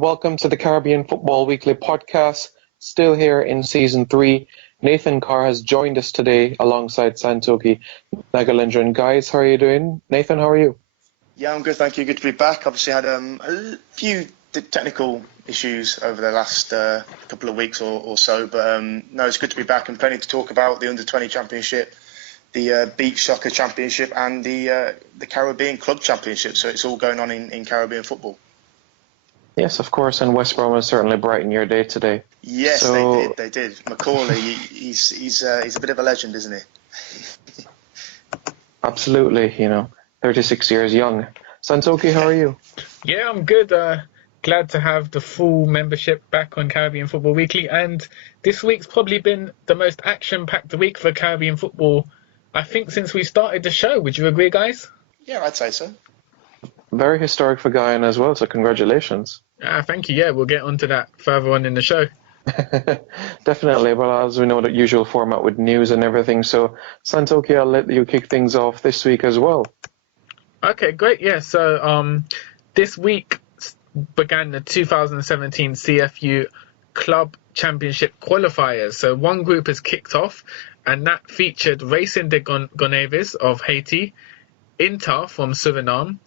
and welcome to the Caribbean Football Weekly podcast. Still here in Season 3. Nathan Carr has joined us today alongside Santokie, Nagulendran. Guys, how are you doing? Nathan, how are you? Yeah, I'm good, thank you. Good to be back. Obviously had a few technical issues over the last couple of weeks or so, but no, it's good to be back and plenty to talk about. The Under-20 Championship, the Beach Soccer Championship and the Caribbean Club Championship. So it's all going on in Caribbean football. Yes, of course, and West Brom has certainly brightened your day today. Yes, they did. Macaulay, he's a bit of a legend, isn't he? Absolutely, 36 years young. Santokie, how are you? Yeah, I'm good. Glad to have the full membership back on Caribbean Football Weekly, and this week's probably been the most action-packed week for Caribbean football, I think, since we started the show. Would you agree, guys? Yeah, I'd say so. Very historic for Guyana as well, so congratulations. Thank you. Yeah, we'll get onto that further on in the show. Definitely. Well, as we know, the usual format with news and everything. So, Santokie, I'll let you kick things off this week as well. Okay, great. Yeah, so this week began the 2017 CFU Club Championship qualifiers. So one group has kicked off, and that featured Racing de Gonçalves of Haiti, Inter from Suriname,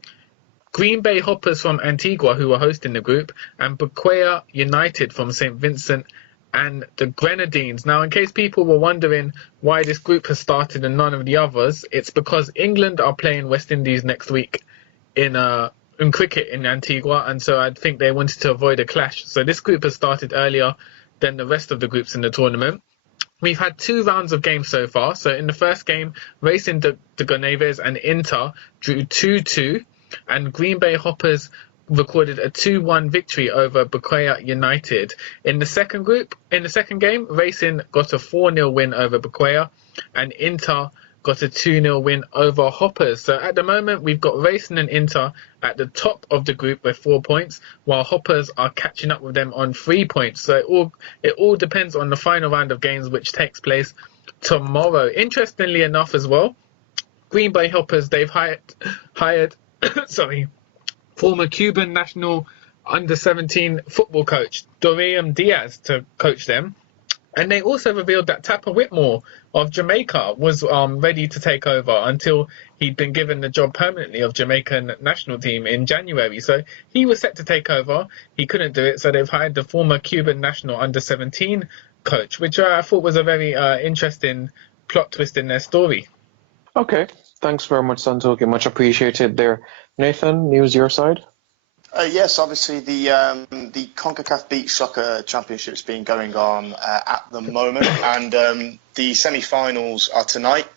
Green Bay Hoppers from Antigua, who were hosting the group, and Bequia United from St. Vincent and the Grenadines. Now, in case people were wondering why this group has started and none of the others, it's because England are playing West Indies next week in cricket in Antigua, and so I think they wanted to avoid a clash. So this group has started earlier than the rest of the groups in the tournament. We've had 2 rounds of games so far. So in the first game, Racing de Gonçalves and Inter drew 2-2. And Green Bay Hoppers recorded a 2-1 victory over Bequia United. In the second game, Racing got a 4-0 win over Bequia, and Inter got a 2-0 win over Hoppers. So at the moment, we've got Racing and Inter at the top of the group with 4 points, while Hoppers are catching up with them on 3 points. So it all depends on the final round of games, which takes place tomorrow. Interestingly enough as well, Green Bay Hoppers, they've hired former Cuban national under-17 football coach Dorian Diaz to coach them. And they also revealed that Tapper Whitmore of Jamaica was ready to take over until he'd been given the job permanently of Jamaican national team in January. So he was set to take over. He couldn't do it, so they've hired the former Cuban national under-17 coach, which I thought was a very interesting plot twist in their story. Okay. Thanks very much, Santokie. Much appreciated there. Nathan, news your side? Yes, obviously the CONCACAF Beach Soccer Championship's been going on at the moment, and the semi-finals are tonight.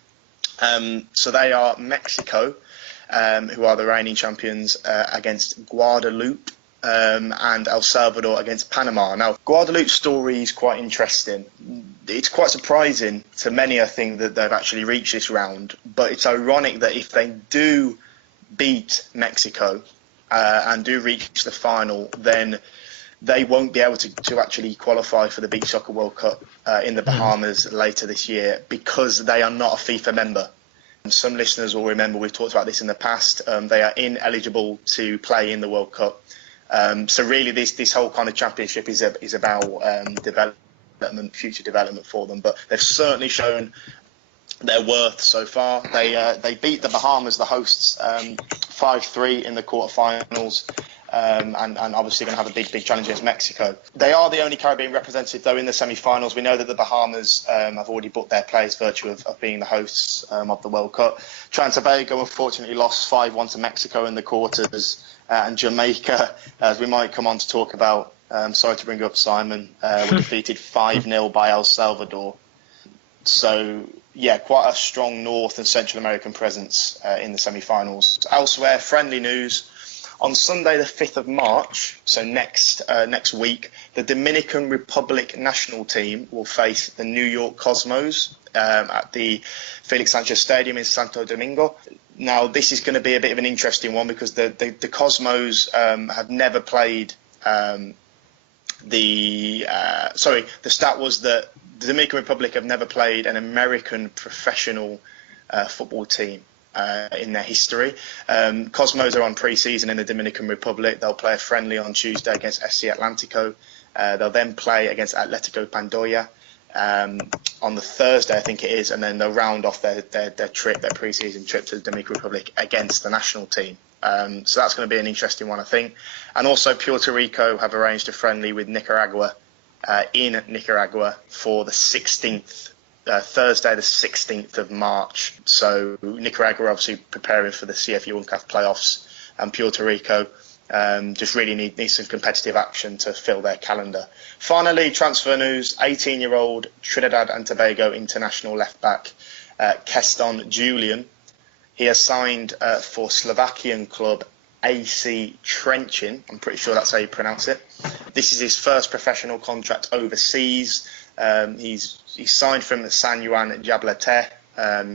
So they are Mexico, who are the reigning champions, against Guadeloupe, and El Salvador against Panama. Now, Guadeloupe's story is quite interesting. It's quite surprising to many, I think, that they've actually reached this round. But it's ironic that if they do beat Mexico and do reach the final, then they won't be able to actually qualify for the Beach Soccer World Cup in the Bahamas later this year, because they are not a FIFA member. And some listeners will remember we've talked about this in the past. They are ineligible to play in the World Cup. So really, this whole kind of championship is about future development for them. But they've certainly shown their worth so far. They beat the Bahamas, the hosts, 5-3 in the quarterfinals, and obviously going to have a big challenge against Mexico. They are the only Caribbean representative, though, in the semi-finals. We know that the Bahamas have already booked their place, virtue of being the hosts of the World Cup. Trinidad and Tobago unfortunately lost 5-1 to Mexico in the quarters. And Jamaica, as we might come on to talk about, sorry to bring up Simon, were defeated 5-0 by El Salvador. So, yeah, quite a strong North and Central American presence in the semi-finals. Elsewhere, friendly news. On Sunday, the 5th of March, so next week, the Dominican Republic national team will face the New York Cosmos at the Felix Sanchez Stadium in Santo Domingo. Now, this is going to be a bit of an interesting one because the Cosmos have never played the stat was that the Dominican Republic have never played an American professional football team. in their history. Cosmos are on pre-season in the Dominican Republic. They'll play a friendly on Tuesday against SC Atlantico. They'll then play against Atletico Pandoya on the Thursday, I think it is, and then they'll round off their pre-season trip to the Dominican Republic against the national team. So that's going to be an interesting one, I think. And also Puerto Rico have arranged a friendly with Nicaragua in Nicaragua for the 16th, Thursday the 16th of March. So Nicaragua obviously preparing for the CFU UNCAF playoffs, and Puerto Rico just really need some competitive action to fill their calendar. Finally, transfer news, 18-year-old Trinidad and Tobago international left-back Keston Julian. He has signed for Slovakian club AC Trencin. I'm pretty sure that's how you pronounce it. This is his first professional contract overseas. He's signed from San Juan Jablete.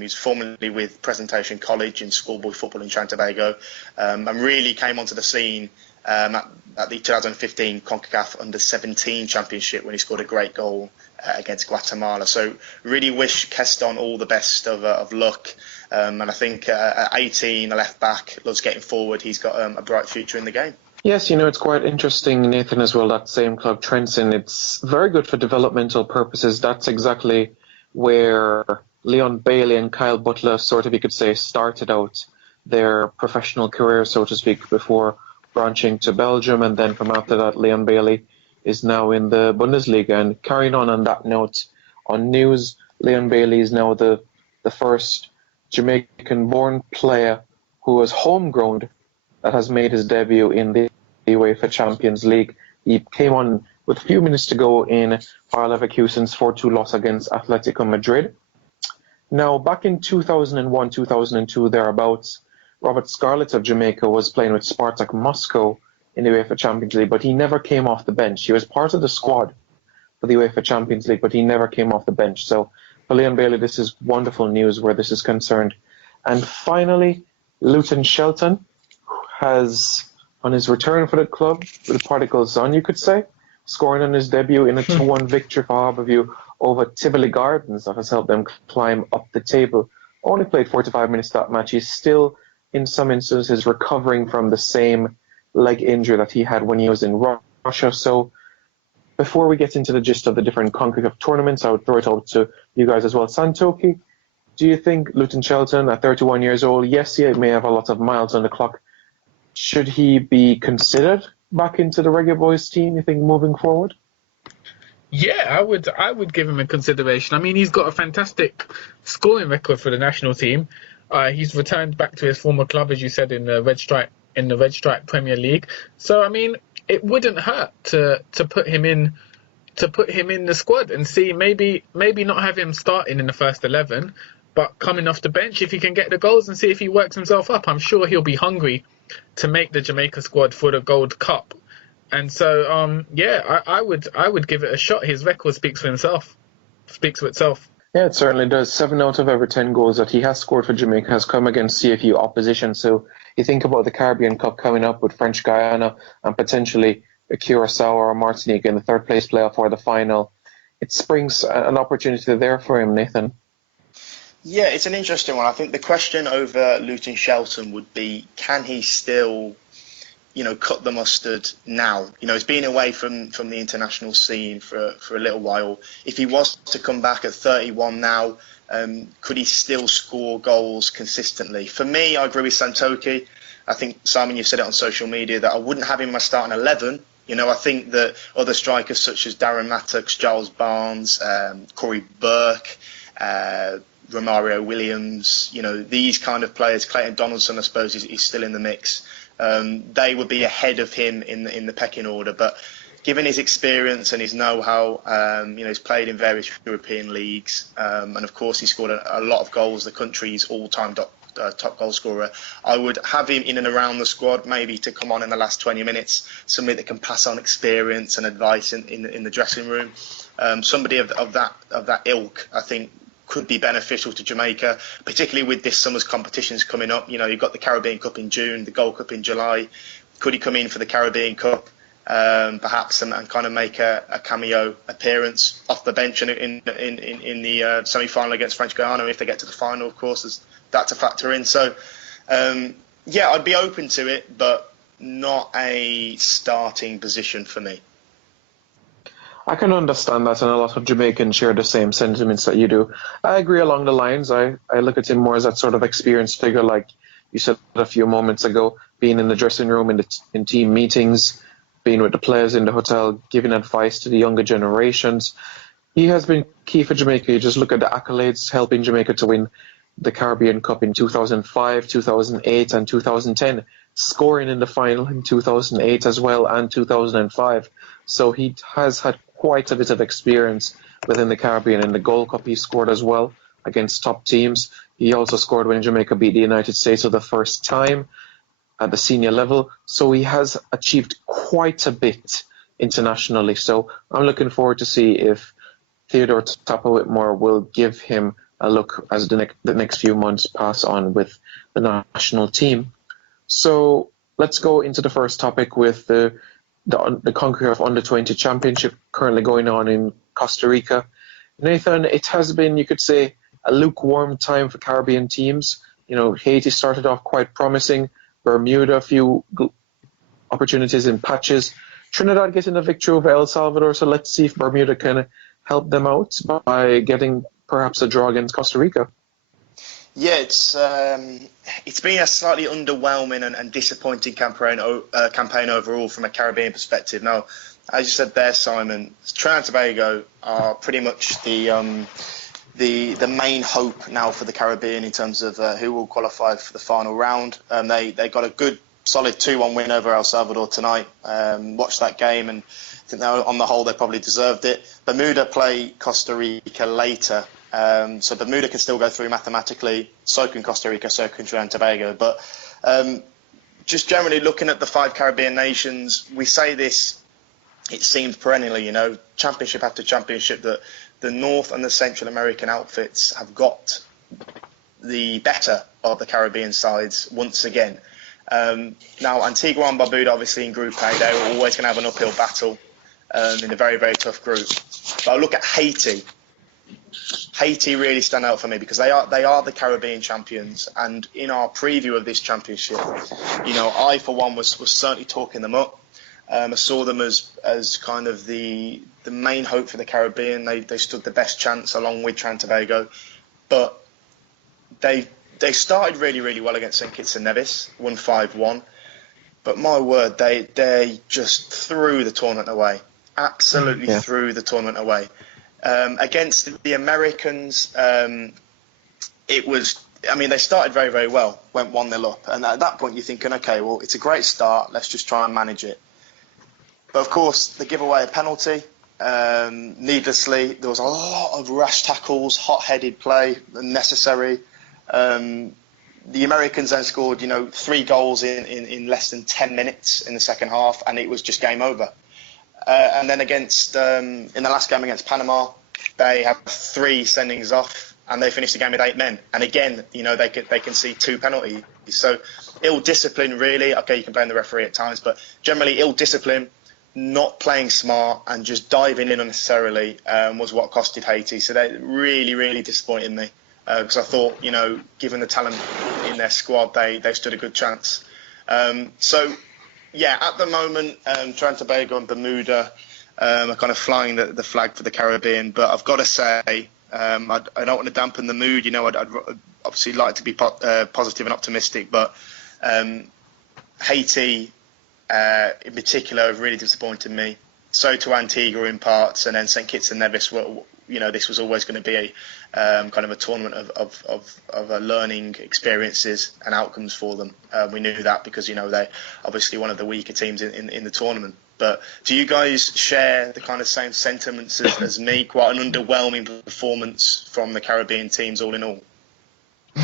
He's formerly with Presentation College in schoolboy football in Trinidad and Tobago, and really came onto the scene at the 2015 CONCACAF Under-17 Championship when he scored a great goal against Guatemala. So really wish Keston all the best of luck. And I think at 18, a left-back, loves getting forward. He's got a bright future in the game. Yes, it's quite interesting, Nathan, as well, that same club, Trenton. It's very good for developmental purposes. That's exactly where Leon Bailey and Kyle Butler, sort of, you could say, started out their professional career, so to speak, before branching to Belgium. And then from after that, Leon Bailey is now in the Bundesliga. And carrying on that note, on news, Leon Bailey is now the first Jamaican-born player who was homegrown that has made his debut in the UEFA Champions League. He came on with a few minutes to go in Bayer Leverkusen's 4-2 loss against Atletico Madrid. Now, back in 2001, 2002, thereabouts, Robert Scarlett of Jamaica was playing with Spartak Moscow in the UEFA Champions League, but he never came off the bench. He was part of the squad for the UEFA Champions League, but he never came off the bench. So for Leon Bailey, this is wonderful news where this is concerned. And finally, Luton Shelton has, on his return for the club, with the prodigals on, you could say, scoring on his debut in a 2-1 victory for Harbourview over Tivoli Gardens that has helped them climb up the table. Only played 45 minutes that match. He's still, in some instances, recovering from the same leg injury that he had when he was in Russia. So before we get into the gist of the different CONCACAF tournaments, I would throw it out to you guys as well. Santokie, do you think Luton Shelton, at 31 years old, yes, he may have a lot of miles on the clock, should he be considered back into the Reggae Boyz team, you think, moving forward? Yeah, I would give him a consideration. I mean, he's got a fantastic scoring record for the national team. He's returned back to his former club, as you said, in the Red Stripe Premier League. So I mean, it wouldn't hurt to put him in the squad and see maybe not have him starting in the first 11, but coming off the bench if he can get the goals and see if he works himself up. I'm sure he'll be hungry to make the Jamaica squad for the Gold Cup. And so, I would give it a shot. His record speaks for itself. Yeah, it certainly does. 7 out of every 10 goals that he has scored for Jamaica has come against CFU opposition. So you think about the Caribbean Cup coming up with French Guiana and potentially a Curacao or Martinique in the third place playoff or the final. It springs an opportunity there for him, Nathan. Yeah, it's an interesting one. I think the question over Luton Shelton would be, can he still, cut the mustard now? He's been away from the international scene for a little while. If he was to come back at 31 now, could he still score goals consistently? For me, I agree with Santokie. I think, Simon, you've said it on social media that I wouldn't have him in my starting 11. I think that other strikers such as Darren Mattox, Giles Barnes, Corey Burke, Romario Williams, these kind of players, Clayton Donaldson, I suppose, is still in the mix. They would be ahead of him in the pecking order. But given his experience and his know-how, he's played in various European leagues, and of course he scored a lot of goals, the country's all-time top goal scorer. I would have him in and around the squad, maybe to come on in the last 20 minutes, somebody that can pass on experience and advice in the dressing room. Somebody of that ilk, I think, could be beneficial to Jamaica, particularly with this summer's competitions coming up. You've got the Caribbean Cup in June, the Gold Cup in July. Could he come in for the Caribbean Cup perhaps, and kind of make a cameo appearance off the bench in the semi-final against French Guiana, if they get to the final, of course, there's that to factor in. So, yeah, I'd be open to it, but not a starting position for me. I can understand that, and a lot of Jamaicans share the same sentiments that you do. I agree along the lines. I look at him more as that sort of experienced figure, like you said a few moments ago, being in the dressing room, in team meetings, being with the players in the hotel, giving advice to the younger generations. He has been key for Jamaica. You just look at the accolades, helping Jamaica to win the Caribbean Cup in 2005, 2008, and 2010, scoring in the final in 2008 as well, and 2005. So he has had quite a bit of experience within the Caribbean. In the Gold Cup, he scored as well against top teams. He also scored when Jamaica beat the United States for the first time at the senior level. So he has achieved quite a bit internationally. So I'm looking forward to see if Theodore Tapa Whitmore will give him a look as the next few months pass on with the national team. So let's go into the first topic with the CONCACAF U-20 Championship currently going on in Costa Rica. Nathan, it has been, you could say, a lukewarm time for Caribbean teams. You know, Haiti started off quite promising. Bermuda, a few opportunities in patches. Trinidad getting a victory over El Salvador, so let's see if Bermuda can help them out by getting perhaps a draw against Costa Rica. Yeah, it's been a slightly underwhelming and disappointing campaign overall from a Caribbean perspective. Now, as you said there, Simon, Trinidad and Tobago are pretty much the main hope now for the Caribbean in terms of who will qualify for the final round. They got a good, solid 2-1 win over El Salvador tonight. Watched that game, and I think on the whole they probably deserved it. Bermuda play Costa Rica later. So Bermuda can still go through mathematically, so can Costa Rica, so can Trinidad and Tobago. But just generally looking at the 5 Caribbean nations, we say this, it seems perennially, you know, championship after championship, that the North and the Central American outfits have got the better of the Caribbean sides once again. Now, Antigua and Barbuda, obviously in Group A, they're always going to have an uphill battle in a very, very tough group. But I look at Haiti. Haiti really stand out for me because they are the Caribbean champions, and in our preview of this championship, you know, I for one was certainly talking them up. I saw them as kind of the main hope for the Caribbean. They stood the best chance along with Trinidad and Tobago, but they started really, really well against St Kitts and Nevis, won 5-1. But my word, they just threw the tournament away, absolutely threw the tournament away. Against the Americans, it was, I mean, they started very, very well, went 1-0 up. And at that point, you're thinking, okay, well, it's a great start. Let's just try and manage it. But, of course, they give away a penalty. Needlessly, there was a lot of rash tackles, hot-headed play, unnecessary. The Americans then scored, 3 goals in less than 10 minutes in the second half, and it was just game over. And then in the last game against Panama, they have 3 sendings off, and they finished the game with 8 men. And again, they can see 2 penalties. So ill discipline, really. Okay, you can blame the referee at times, but generally ill discipline, not playing smart, and just diving in unnecessarily was what costed Haiti. So they really, really disappointed me because I thought, given the talent in their squad, they stood a good chance. Yeah, at the moment, Trinidad and Tobago and Bermuda are kind of flying the flag for the Caribbean. But I've got to say, I don't want to dampen the mood. I'd obviously like to be positive and optimistic. But Haiti, in particular, have really disappointed me. So to Antigua in parts, and then St Kitts and Nevis. This was always going to be a kind of a tournament of learning experiences and outcomes for them. We knew that because they're obviously one of the weaker teams in the tournament. But do you guys share the kind of same sentiments as me? Quite an underwhelming performance from the Caribbean teams, all in all.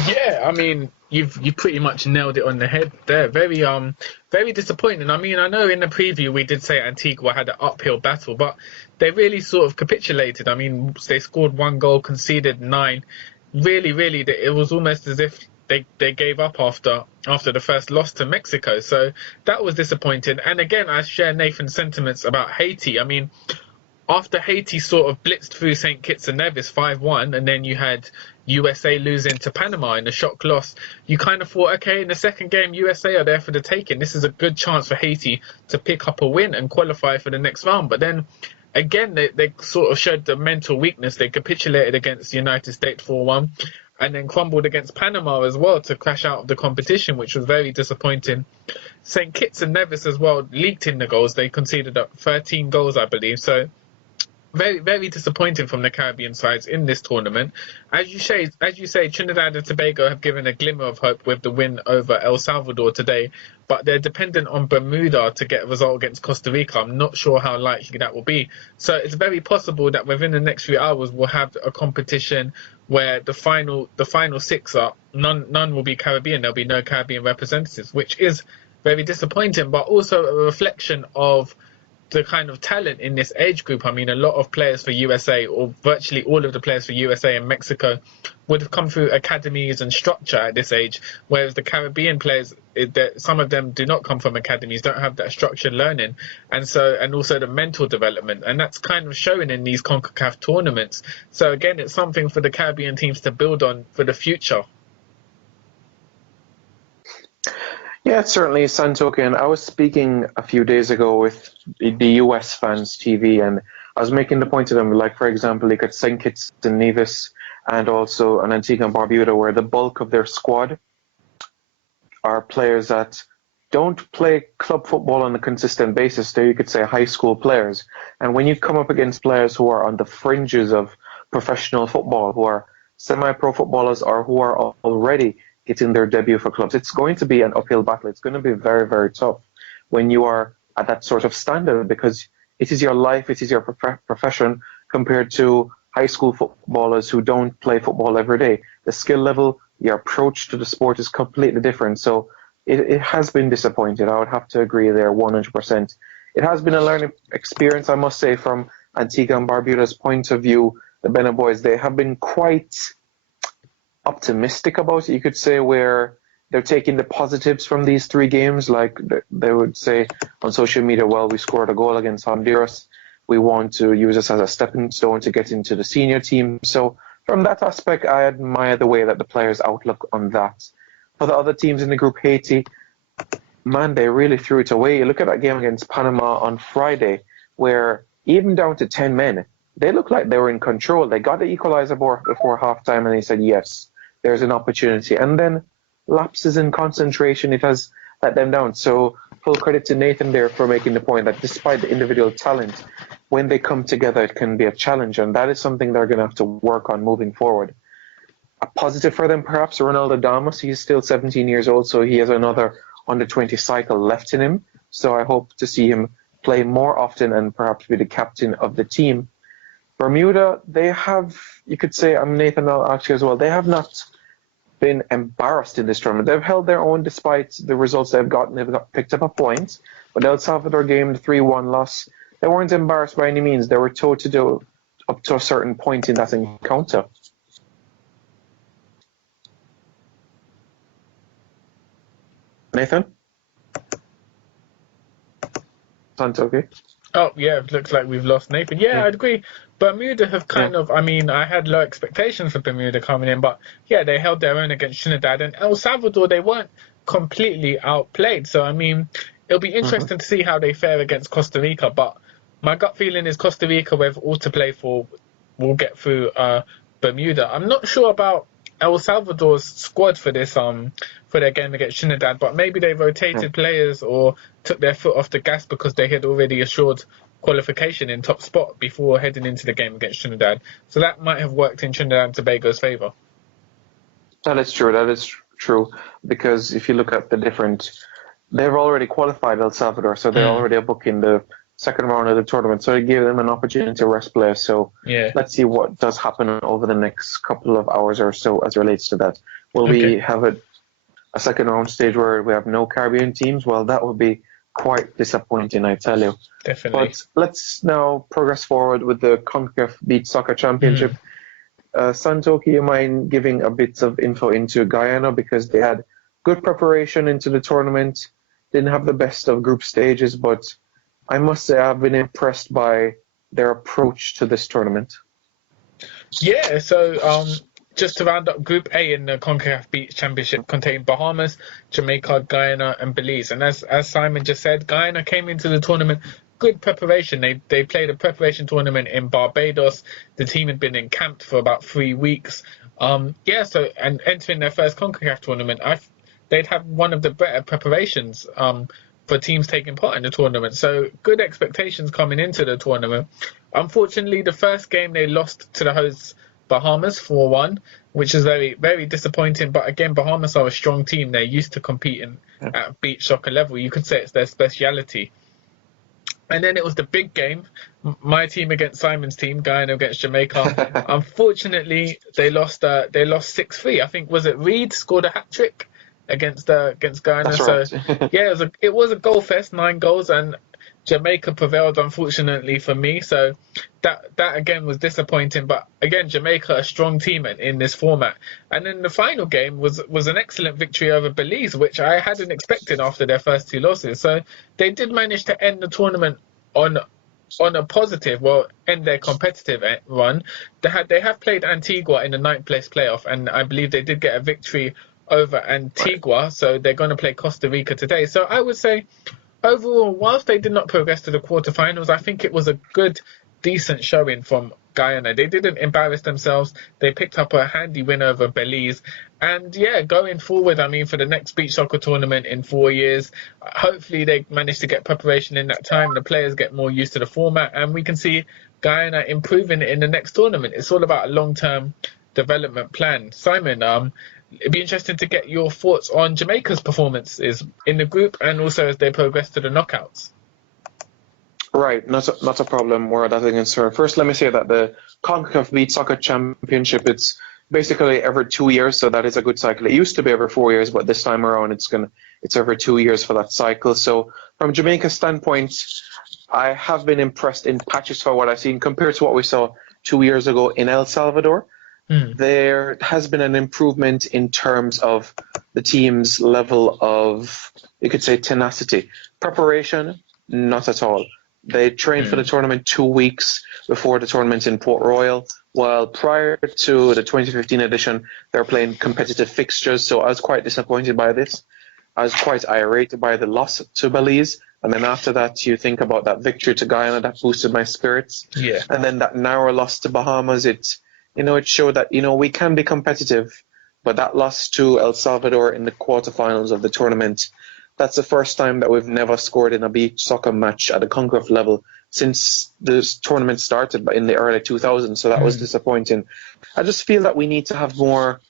Yeah, I mean, you pretty much nailed it on the head there. Very disappointing. I mean, I know in the preview we did say Antigua had an uphill battle, but they really sort of capitulated. I mean, they scored 1 goal, conceded 9. Really, it was almost as if they gave up after the first loss to Mexico. So that was disappointing. And again, I share Nathan's sentiments about Haiti. I mean, after Haiti sort of blitzed through St. Kitts and Nevis 5-1, and then you had USA losing to Panama in a shock loss, you kind of thought, okay, in the second game, USA are there for the taking. This is a good chance for Haiti to pick up a win and qualify for the next round. But then, again, they sort of showed the mental weakness. They capitulated against the United States 4-1, and then crumbled against Panama as well to crash out of the competition, which was very disappointing. St. Kitts and Nevis as well leaked in the goals. They conceded 13 goals, I believe. So very, very disappointing from the Caribbean sides in this tournament. As you say, Trinidad and Tobago have given a glimmer of hope with the win over El Salvador today, but they're dependent on Bermuda to get a result against Costa Rica. I'm not sure how likely that will be. So it's very possible that within the next few hours we'll have a competition where the final six are none will be Caribbean. There'll be no Caribbean representatives, which is very disappointing, but also a reflection of the kind of talent in this age group. I mean, a lot of players for USA, or virtually all of the players for USA and Mexico, would have come through academies and structure at this age, whereas the Caribbean players, some of them do not come from academies, don't have that structured learning, and also the mental development, and that's kind of showing in these CONCACAF tournaments. So again, it's something for the Caribbean teams to build on for the future. Yeah, it certainly is, Santokie. And I was speaking a few days ago with the US fans TV, and I was making the point to them, like, for example, look at St. Kitts and Nevis and also an Antigua and Barbuda, where the bulk of their squad are players that don't play club football on a consistent basis. They're, you could say, high school players. And when you come up against players who are on the fringes of professional football, who are semi-pro footballers or who are already getting their debut for clubs, it's going to be an uphill battle. It's going to be very, very tough when you are at that sort of standard, because it is your life, it is your profession, compared to high school footballers who don't play football every day. The skill level, your approach to the sport is completely different. So it has been disappointing. I would have to agree there 100%. It has been a learning experience, I must say, from Antigua and Barbuda's point of view. The Benin boys, they have been quite optimistic about it, you could say, where they're taking the positives from these three games. Like they would say on social media, well, we scored a goal against Honduras, we want to use this as a stepping stone to get into the senior team. So from that aspect, I admire the way that the players outlook on that. For the other teams in the group, Haiti, man, they really threw it away. You look at that game against Panama on Friday, where even down to 10 men, they looked like they were in control. They got the equalizer before halftime, and they said, yes, there's an opportunity. And then lapses in concentration, it has let them down. So full credit to Nathan there for making the point that despite the individual talent, when they come together, it can be a challenge. And that is something they're going to have to work on moving forward. A positive for them, perhaps, Ronaldo Damas. He's still 17 years old, so he has another under-20 cycle left in him. So I hope to see him play more often and perhaps be the captain of the team. Bermuda, they have, you could say, Nathan, I'll ask you as well, they have not been embarrassed in this tournament. They've held their own despite the results they've gotten. They've picked up a point, but El Salvador game, the 3-1 loss, they weren't embarrassed by any means. They were told to do up to a certain point in that encounter. Nathan? Santokie? Oh, yeah, it looks like we've lost Nathan. Yeah, I'd agree. Bermuda have kind of, I mean, I had low expectations for Bermuda coming in, but yeah, they held their own against Trinidad. And El Salvador, they weren't completely outplayed. So, I mean, it'll be interesting to see how they fare against Costa Rica. But my gut feeling is Costa Rica, with all to play for, will get through Bermuda. I'm not sure about El Salvador's squad for this for their game against Trinidad, but maybe they rotated players or took their foot off the gas because they had already assured qualification in top spot before heading into the game against Trinidad. So that might have worked in Trinidad and Tobago's favour. That is true, because if you look at the different, they've already qualified El Salvador, so they're already a book in the second round of the tournament, so it gave them an opportunity to rest players. So let's see what does happen over the next couple of hours or so as relates to that. Will we have a second round stage where we have no Caribbean teams? Well, that would be quite disappointing, I tell you. Definitely. But let's now progress forward with the CONCACAF Beach Soccer Championship. Santokie, you mind giving a bit of info into Guyana because they had good preparation into the tournament, didn't have the best of group stages, but I must say I've been impressed by their approach to this tournament. Yeah, so just to round up Group A in the CONCACAF Beach Championship contained Bahamas, Jamaica, Guyana, and Belize. And as Simon just said, Guyana came into the tournament good preparation. They played a preparation tournament in Barbados. The team had been encamped for about 3 weeks. And entering their first CONCACAF tournament, they'd have one of the better preparations for teams taking part in the tournament. So good expectations coming into the tournament. Unfortunately, the first game they lost to the hosts Bahamas 4-1, which is very, very disappointing. But again, Bahamas are a strong team. They're used to competing at beach soccer level. You could say it's their speciality. And then it was the big game, my team against Simon's team, Guyana against Jamaica. Unfortunately, they lost 6-3. I think, was it Reed scored a hat-trick against Guyana? That's right. Yeah, it was a goal fest, 9 goals, and Jamaica prevailed, unfortunately for me. So that again was disappointing. But again, Jamaica, a strong team in this format. And then the final game was an excellent victory over Belize, which I hadn't expected after their first 2 losses. So they did manage to end the tournament on a positive, end their competitive run. They have played Antigua in the 9th place playoff, and I believe they did get a victory over Antigua. Right. So they're going to play Costa Rica today. So I would say, overall, whilst they did not progress to the quarterfinals, I think it was a good, decent showing from Guyana. They didn't embarrass themselves. They picked up a handy win over Belize. And yeah, going forward, I mean, for the next beach soccer tournament in 4 years, hopefully they manage to get preparation in that time. The players get more used to the format, and we can see Guyana improving in the next tournament. It's all about a long-term development plan. Simon, it'd be interesting to get your thoughts on Jamaica's performances in the group and also as they progress to the knockouts. Right, not a problem where that's concerned. First, let me say that the CONCACAF Beach Soccer Championship, it's basically every 2 years, so that is a good cycle. It used to be every 4 years, but this time around it's every 2 years for that cycle. So from Jamaica's standpoint, I have been impressed in patches for what I've seen compared to what we saw 2 years ago in El Salvador. There has been an improvement in terms of the team's level of, you could say, tenacity. Preparation, not at all. They trained for the tournament 2 weeks before the tournament in Port Royal, while prior to the 2015 edition, they were playing competitive fixtures. So I was quite disappointed by this. I was quite irate by the loss to Belize. And then after that, you think about that victory to Guyana, that boosted my spirits. Yeah. And then that narrow loss to Bahamas, it showed that, we can be competitive. But that loss to El Salvador in the quarterfinals of the tournament, that's the first time that we've never scored in a beach soccer match at the CONCACAF level since this tournament started in the early 2000s. So that was disappointing. I just feel that we need to have more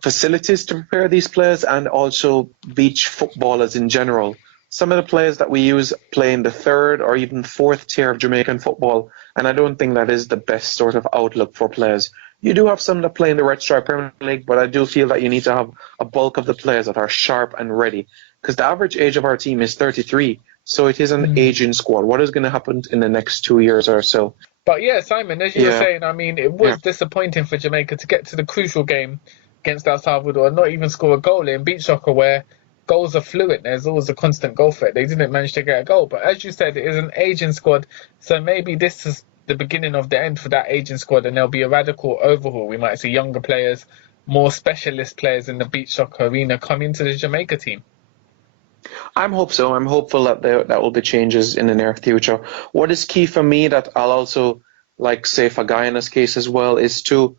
facilities to prepare these players and also beach footballers in general. Some of the players that we use play in the 3rd or even 4th tier of Jamaican football, and I don't think that is the best sort of outlook for players. You do have some that play in the Red Stripe Premier League, but I do feel that you need to have a bulk of the players that are sharp and ready, because the average age of our team is 33, so it is an aging squad. What is going to happen in the next 2 years or so? But yeah, Simon, as you were saying, I mean, it was disappointing for Jamaica to get to the crucial game against El Salvador and not even score a goal in beach soccer where goals are fluid. There's always a constant goal threat. They didn't manage to get a goal. But as you said, it is an aging squad. So maybe this is the beginning of the end for that aging squad, and there'll be a radical overhaul. We might see younger players, more specialist players in the beach soccer arena come into the Jamaica team. I'm hopeful that that will be changes in the near future. What is key for me that I'll also say for Guyana's case as well is to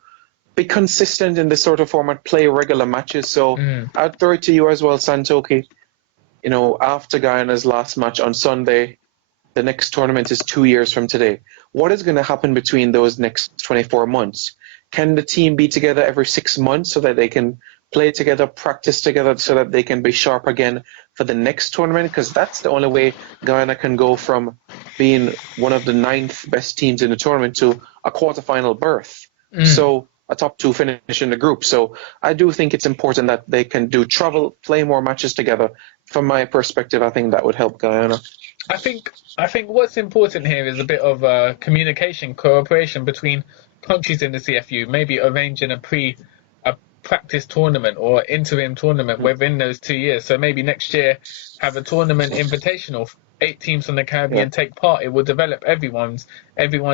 be consistent in this sort of format, play regular matches. So I'd throw it to you as well, Santokie. After Guyana's last match on Sunday, the next tournament is 2 years from today. What is going to happen between those next 24 months? Can the team be together every 6 months so that they can play together, practice together, so that they can be sharp again for the next tournament? Because that's the only way Guyana can go from being one of the 9th best teams in the tournament to a quarterfinal berth. So a top 2 finish in the group. So I do think it's important that they can travel, play more matches together. From my perspective, I think that would help Guyana. I think what's important here is a bit of communication, cooperation between countries in the CFU, maybe arranging a practice tournament or interim tournament within those 2 years. So maybe next year have a tournament invitational. 8 teams from the Caribbean take part. It will develop everyone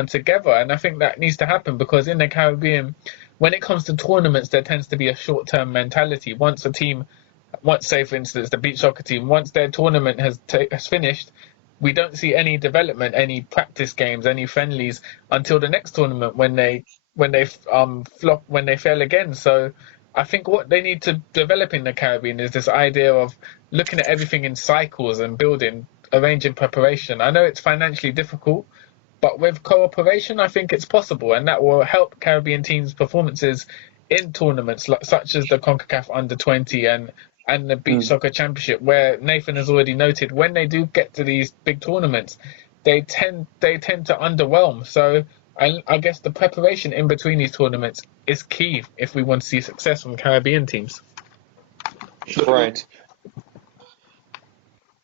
together, and I think that needs to happen because in the Caribbean, when it comes to tournaments, there tends to be a short-term mentality. Once say for instance the beach soccer team, once their tournament has finished, we don't see any development, any practice games, any friendlies until the next tournament when they flop, when they fail again. So I think what they need to develop in the Caribbean is this idea of looking at everything in cycles and arranging preparation. I know it's financially difficult, but with cooperation, I think it's possible, and that will help Caribbean teams' performances in tournaments such as the CONCACAF U-20 and the Beach Soccer Championship, where Nathan has already noted when they do get to these big tournaments, they tend to underwhelm. So I guess the preparation in between these tournaments is key if we want to see success from Caribbean teams. Right.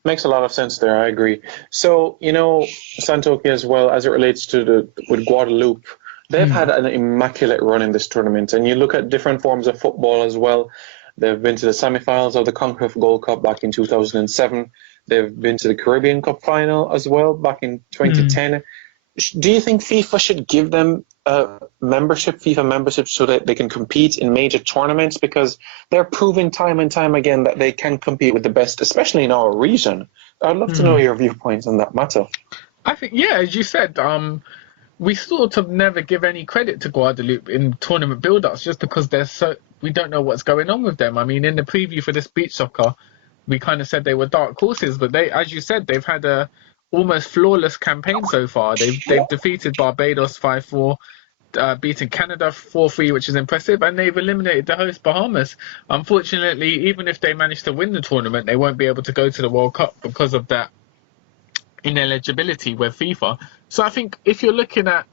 Makes a lot of sense there. I agree. So, Santokie as well, as it relates to with Guadeloupe, they've had an immaculate run in this tournament. And you look at different forms of football as well. They've been to the semi-finals of the CONCACAF Gold Cup back in 2007. They've been to the Caribbean Cup final as well back in 2010. Do you think FIFA should give them FIFA membership so that they can compete in major tournaments? Because they're proving time and time again that they can compete with the best, especially in our region. I'd love to know your viewpoints on that matter. I think, as you said, we sort of never give any credit to Guadeloupe in tournament build-ups just because we don't know what's going on with them. I mean, in the preview for this beach soccer, we kind of said they were dark horses, but as you said, they've had a almost flawless campaign so far. They've defeated Barbados 5-4, beaten Canada 4-3, which is impressive, and they've eliminated the host Bahamas. Unfortunately, even if they manage to win the tournament, they won't be able to go to the World Cup because of that ineligibility with FIFA. So I think if you're looking at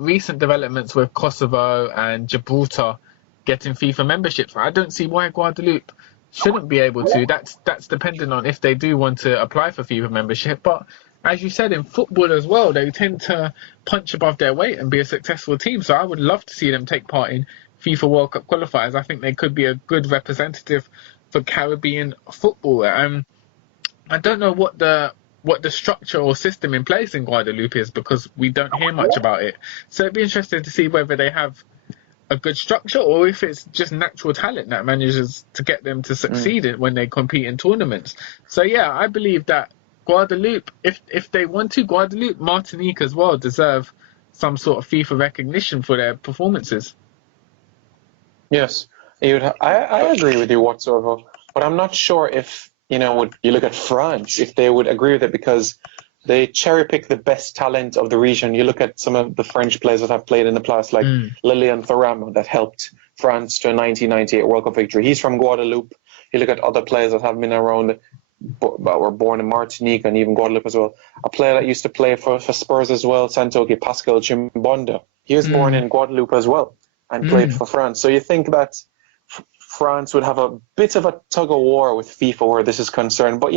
recent developments with Kosovo and Gibraltar getting FIFA memberships, I don't see why Guadeloupe shouldn't be able to. That's dependent on if they do want to apply for FIFA membership. But as you said, in football as well, they tend to punch above their weight and be a successful team. So I would love to see them take part in FIFA World Cup qualifiers. I think they could be a good representative for Caribbean football. I don't know what the structure or system in place in Guadeloupe is because we don't hear much about it. So it'd be interesting to see whether they have a good structure or if it's just natural talent that manages to get them to succeed when they compete in tournaments. So I believe that Guadeloupe, if they want to, Guadeloupe, Martinique as well deserve some sort of FIFA recognition for their performances. Yes, I agree with you whatsoever, but I'm not sure if you look at France, if they would agree with it, because they cherry pick the best talent of the region. You look at some of the French players that have played in the past, like Lilian Thuram, that helped France to a 1998 World Cup victory. He's from Guadeloupe. You look at other players that have been around, but were born in Martinique and even Guadeloupe as well. A player that used to play for Spurs as well, Santokie, Pascal Chimbonda. He was born in Guadeloupe as well and played for France. So you think that France would have a bit of a tug of war with FIFA where this is concerned. But,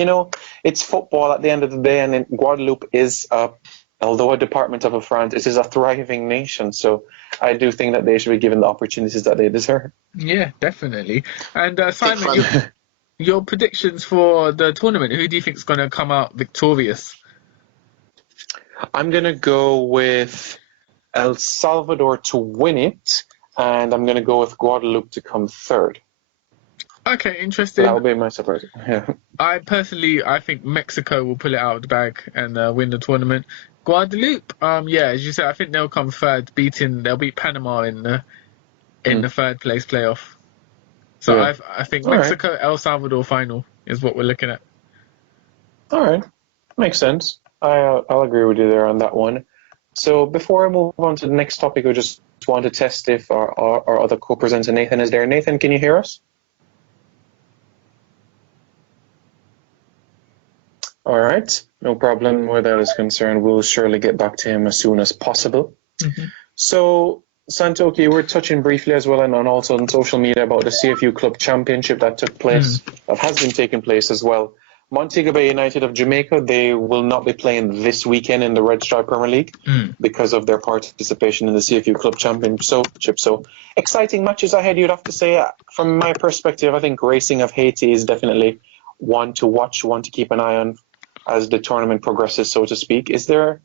it's football at the end of the day, and Guadeloupe is, although a department of France, it is a thriving nation. So I do think that they should be given the opportunities that they deserve. Yeah, definitely. And Simon, your predictions for the tournament, who do you think is going to come out victorious? I'm going to go with El Salvador to win it, and I'm going to go with Guadeloupe to come third. Okay, interesting. That would be my surprise. Yeah. I think Mexico will pull it out of the bag and win the tournament. Guadeloupe, as you said, I think they'll come third, they'll beat Panama in the third place playoff. So I think Mexico, right. El Salvador final is what we're looking at. All right, makes sense. I'll agree with you there on that one. So before I move on to the next topic, I just want to test if our other co-presenter Nathan is there. Nathan, can you hear us? All right, no problem where that is concerned. We'll surely get back to him as soon as possible. So, Santokie, we're touching briefly as well and also on social media about the CFU Club Championship that took place, that has been taking place as well. Montego Bay United of Jamaica, they will not be playing this weekend in the Red Stripe Premier League because of their participation in the CFU Club Championship. So exciting matches ahead, you'd have to say. From my perspective, I think Racing of Haiti is definitely one to watch, one to keep an eye on as the tournament progresses, so to speak. Is there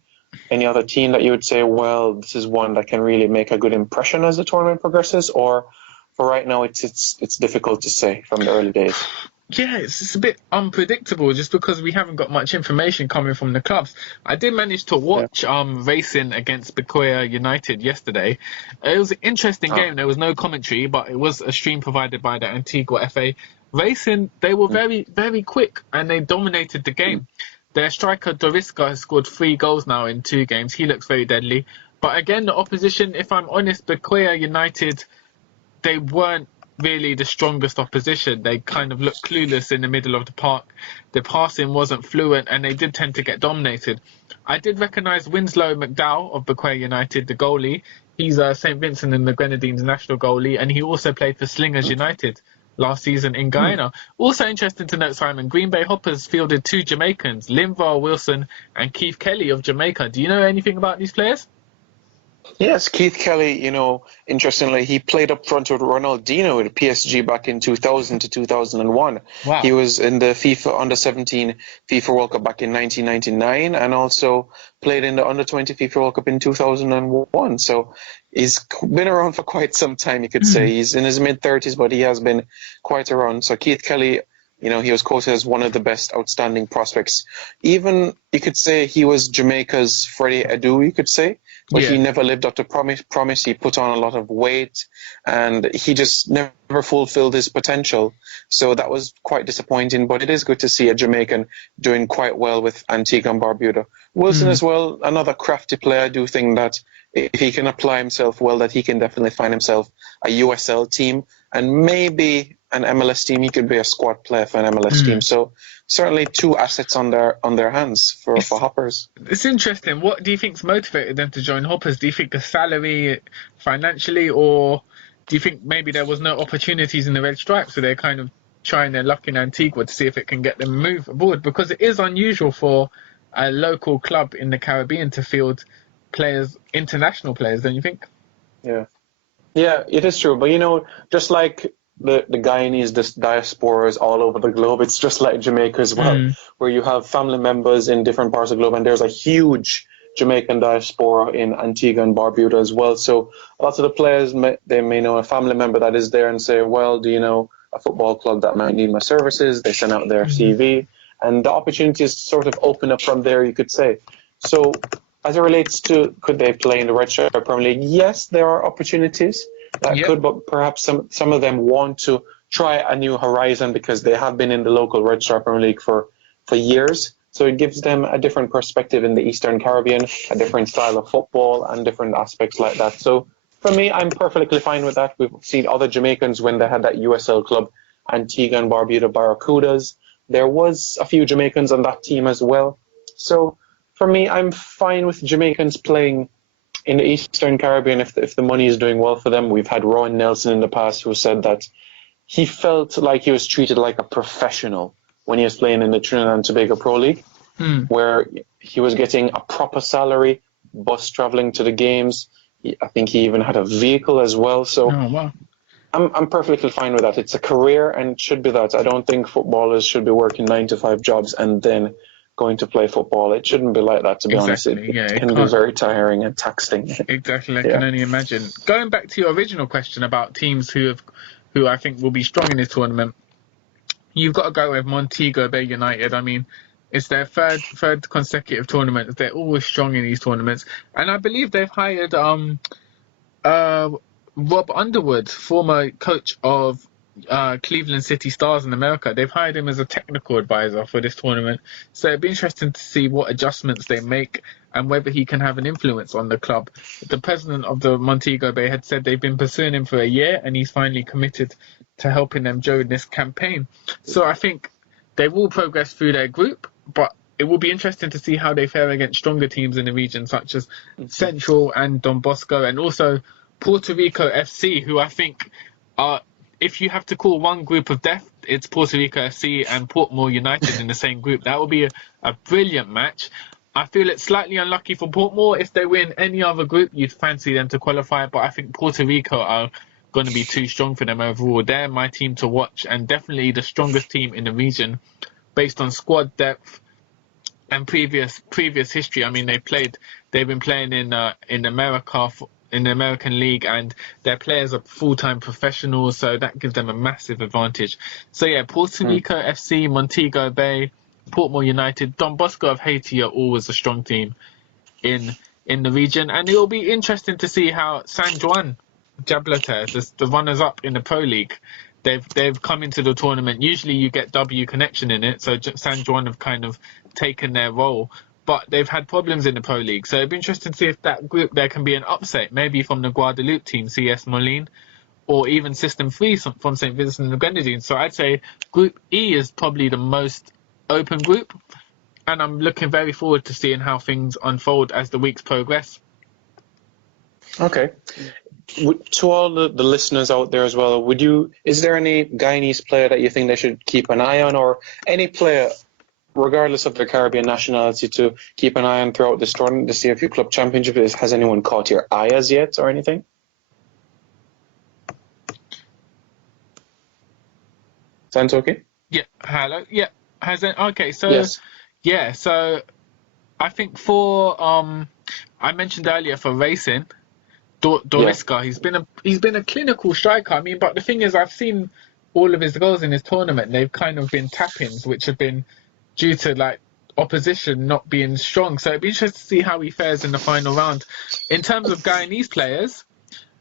any other team that you would say, well, this is one that can really make a good impression as the tournament progresses? Or for right now, it's difficult to say from the early days? Yeah, it's a bit unpredictable just because we haven't got much information coming from the clubs. I did manage to watch Racing against Bequia United yesterday. It was an interesting game. There was no commentary, but it was a stream provided by the Antigua FA. Racing, they were very, very quick and they dominated the game. Their striker Dorisca has scored 3 goals now in 2 games. He looks very deadly. But again, the opposition, if I'm honest, Bequia United, they weren't really the strongest opposition. They kind of looked clueless in the middle of the park. The passing wasn't fluent and they did tend to get dominated. I did recognise Winslow McDowell of Bequia United, the goalie. He's St Vincent and the Grenadines national goalie, and he also played for Slingers United last season in Guyana. Also interesting to note, Simon, Green Bay Hoppers fielded 2 Jamaicans, Linval Wilson and Keith Kelly of Jamaica. Do you know anything about these players? Yes, Keith Kelly, interestingly, he played up front with Ronaldinho at PSG back in 2000 to 2001. Wow. He was in the FIFA Under-17 FIFA World Cup back in 1999 and also played in the Under-20 FIFA World Cup in 2001. So he's been around for quite some time, you could say. He's in his mid-30s, but he has been quite around. So Keith Kelly, he was quoted as one of the best outstanding prospects. Even, you could say, he was Jamaica's Freddie Adu, you could say. But he never lived up to promise. He put on a lot of weight and he just never fulfilled his potential. So that was quite disappointing. But it is good to see a Jamaican doing quite well with Antigua and Barbuda. Wilson as well, another crafty player. I do think that if he can apply himself well, that he can definitely find himself a USL team and maybe an MLS team. He could be a squad player for an MLS team. So certainly 2 assets on their hands for Hoppers. It's interesting. What do you think's motivated them to join Hoppers? Do you think the salary financially, or do you think maybe there was no opportunities in the Red Stripes, so they're kind of trying their luck in Antigua to see if it can get them moved aboard? Because it is unusual for a local club in the Caribbean to field players, international players, don't you think? Yeah, it is true. But just like the Guyanese diasporas all over the globe, it's just like Jamaica as well, where you have family members in different parts of the globe, and there's a huge Jamaican diaspora in Antigua and Barbuda as well. So lots of the players, they may know a family member that is there and say, well, do you know a football club that might need my services? They send out their CV, and the opportunities sort of open up from there, you could say. So as it relates to could they play in the Red Stripe Premier League, yes, there are opportunities that could, but perhaps some of them want to try a new horizon because they have been in the local Red Stripe Premier League for years. So it gives them a different perspective in the Eastern Caribbean, a different style of football and different aspects like that. So for me, I'm perfectly fine with that. We've seen other Jamaicans when they had that USL club, Antigua and Barbuda Barracudas. There was a few Jamaicans on that team as well. So for me, I'm fine with Jamaicans playing in the Eastern Caribbean if the money is doing well for them. We've had Rowan Nelson in the past who said that he felt like he was treated like a professional when he was playing in the Trinidad and Tobago Pro League, where he was getting a proper salary, bus traveling to the games. I think he even had a vehicle as well. So I'm perfectly fine with that. It's a career and it should be that. I don't think footballers should be working 9-to-5 jobs and then going to play football. It shouldn't be like that, to be honest. It can be very tiring and taxing. Exactly, I can only imagine. Going back to your original question about teams who I think will be strong in this tournament, you've got to go with Montego Bay United. I mean, it's their third consecutive tournament. They're always strong in these tournaments, and I believe they've hired Rob Underwood, former coach of Cleveland City Stars in America. They've hired him as a technical advisor for this tournament, so it'd be interesting to see what adjustments they make and whether he can have an influence on the club. The president of the Montego Bay had said they've been pursuing him for a year and he's finally committed to helping them during this campaign. So I think they will progress through their group, but it will be interesting to see how they fare against stronger teams in the region such as Central and Don Bosco, and also Puerto Rico FC, who I think are if you have to call one group of death, it's Puerto Rico FC and Portmore United in the same group. That will be a brilliant match. I feel it's slightly unlucky for Portmore. If they win any other group, you'd fancy them to qualify, but I think Puerto Rico are going to be too strong for them overall. They're my team to watch, and definitely the strongest team in the region based on squad depth and previous history. I mean, they've been playing in America in the American League, and their players are full-time professionals, so that gives them a massive advantage. So yeah, Puerto Rico FC, Montego Bay, Portmore United, Don Bosco of Haiti are always a strong team in the region, and it will be interesting to see how San Juan Jableta, the runners-up in the Pro League, they've come into the tournament. Usually you get W Connection in it, so San Juan have kind of taken their role, but they've had problems in the Pro League. So it'd be interesting to see if that group there can be an upset, maybe from the Guadeloupe team, CS Moline, or even System 3 from St. Vincent and the Grenadines. So I'd say Group E is probably the most open group, and I'm looking very forward to seeing how things unfold as the weeks progress. Okay. To all the listeners out there as well, is there any Guyanese player that you think they should keep an eye on, or any player, regardless of their Caribbean nationality, to keep an eye on throughout this tournament, the CFU Club Championship? Has anyone caught your eye as yet or anything? Santokie? Yeah, hello. Yeah, okay, so yes. Yeah, so I think for I mentioned earlier for racing, Doriska, he's been a clinical striker. I mean, but the thing is, I've seen all of his goals in his tournament. They've kind of been tap-ins, which have been due to like opposition not being strong. So it'd be interesting to see how he fares in the final round. In terms of Guyanese players,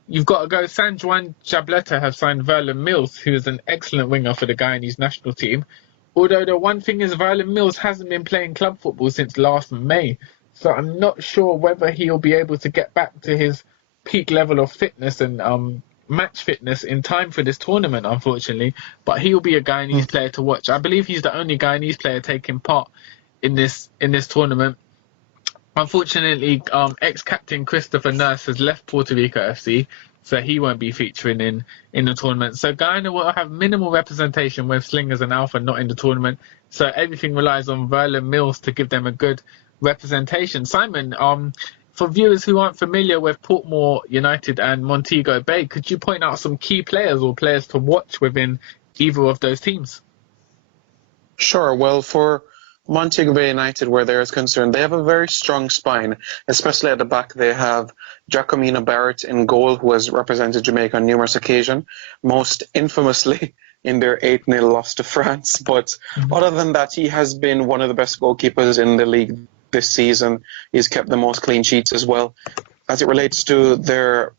you've got to go. San Juan Jableta have signed Verlon Mills, who is an excellent winger for the Guyanese national team. Although the one thing is, Verlon Mills hasn't been playing club football since last May. So I'm not sure whether he'll be able to get back to his peak level of fitness and match fitness in time for this tournament, unfortunately. But he'll be a Guyanese player to watch. I believe he's the only Guyanese player taking part in this tournament. Unfortunately, ex-captain Christopher Nurse has left Puerto Rico FC, so he won't be featuring in the tournament. So Guyana will have minimal representation with Slingers and Alpha not in the tournament. So everything relies on Verlon Mills to give them a good representation. Simon, for viewers who aren't familiar with Portmore United and Montego Bay, could you point out some key players or players to watch within either of those teams? Sure. Well, for Montego Bay United, where they're concerned, they have a very strong spine, especially at the back. They have Giacomino Barrett in goal, who has represented Jamaica on numerous occasions, most infamously in their 8-0 loss to France. But other than that, he has been one of the best goalkeepers in the league this season. He's kept the most clean sheets as well. As it relates to their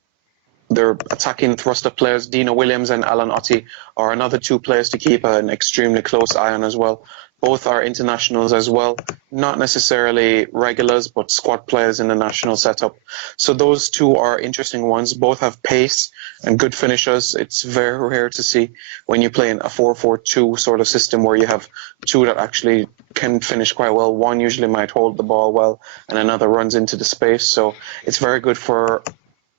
attacking thrust of players, Dino Williams and Alan Otti are another two players to keep an extremely close eye on as well. Both are internationals as well, not necessarily regulars, but squad players in the national setup. So those two are interesting ones. Both have pace and good finishers. It's very rare to see when you play in a 4-4-2 sort of system where you have two that actually can finish quite well. One usually might hold the ball well and another runs into the space. So it's very good for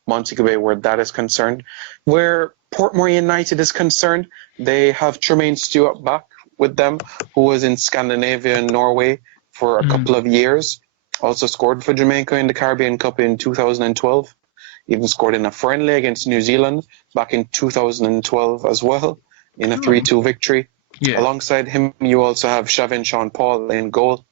Montego Bay where that is concerned. Where Portmore United is concerned, they have Tremaine Stewart back with them, who was in Scandinavia and Norway for a couple of years. Also scored for Jamaica in the Caribbean Cup in 2012. Even scored in a friendly against New Zealand back in 2012 as well, in a 3-2 victory. Yeah. Alongside him, you also have Shavin Sean Paul in goal.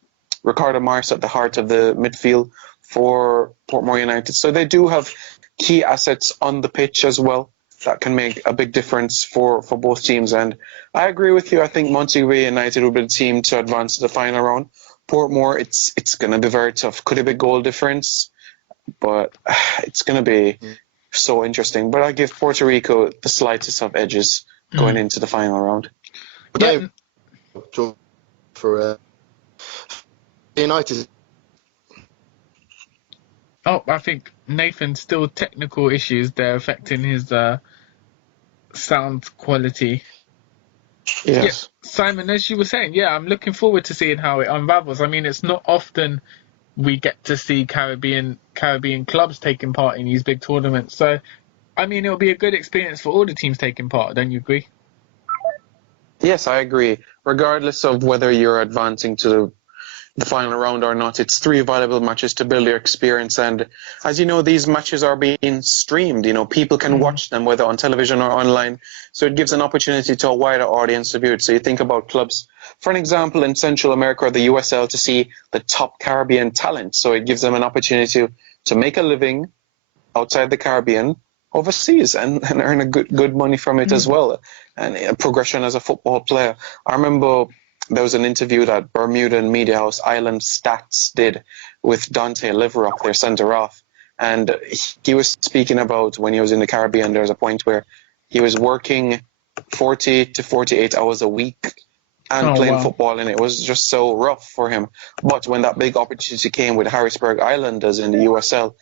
Ricardo Mars at the heart of the midfield for Portmore United. So they do have key assets on the pitch as well that can make a big difference for both teams. And I agree with you. I think Montego Bay United will be the team to advance to the final round. Portmore, it's going to be very tough. Could it be goal difference? But it's going to be so interesting. But I give Puerto Rico the slightest of edges going into the final round. Yeah. For United. Oh, I think Nathan's still technical issues. They're affecting his sound quality. Yes. Yeah, Simon, as you were saying, I'm looking forward to seeing how it unravels. I mean, it's not often we get to see Caribbean clubs taking part in these big tournaments. So I mean, it'll be a good experience for all the teams taking part. Don't you agree? Yes, I agree. Regardless of whether you're advancing to the final round or not, it's three valuable matches to build your experience. And as you know, these matches are being streamed. You know, people can watch them whether on television or online. So it gives an opportunity to a wider audience to view it. So you think about clubs, for an example, in Central America or the USL, to see the top Caribbean talent. So it gives them an opportunity to make a living outside the Caribbean, overseas, and earn a good money from it as well, and a progression as a football player. I remember there was an interview that Bermudan media house Island Stats did with Dante Liverop, their centre off, and he was speaking about when he was in the Caribbean. There was a point where he was working 40 to 48 hours a week and playing football, and it was just so rough for him. But when that big opportunity came with Harrisburg Islanders in the USL,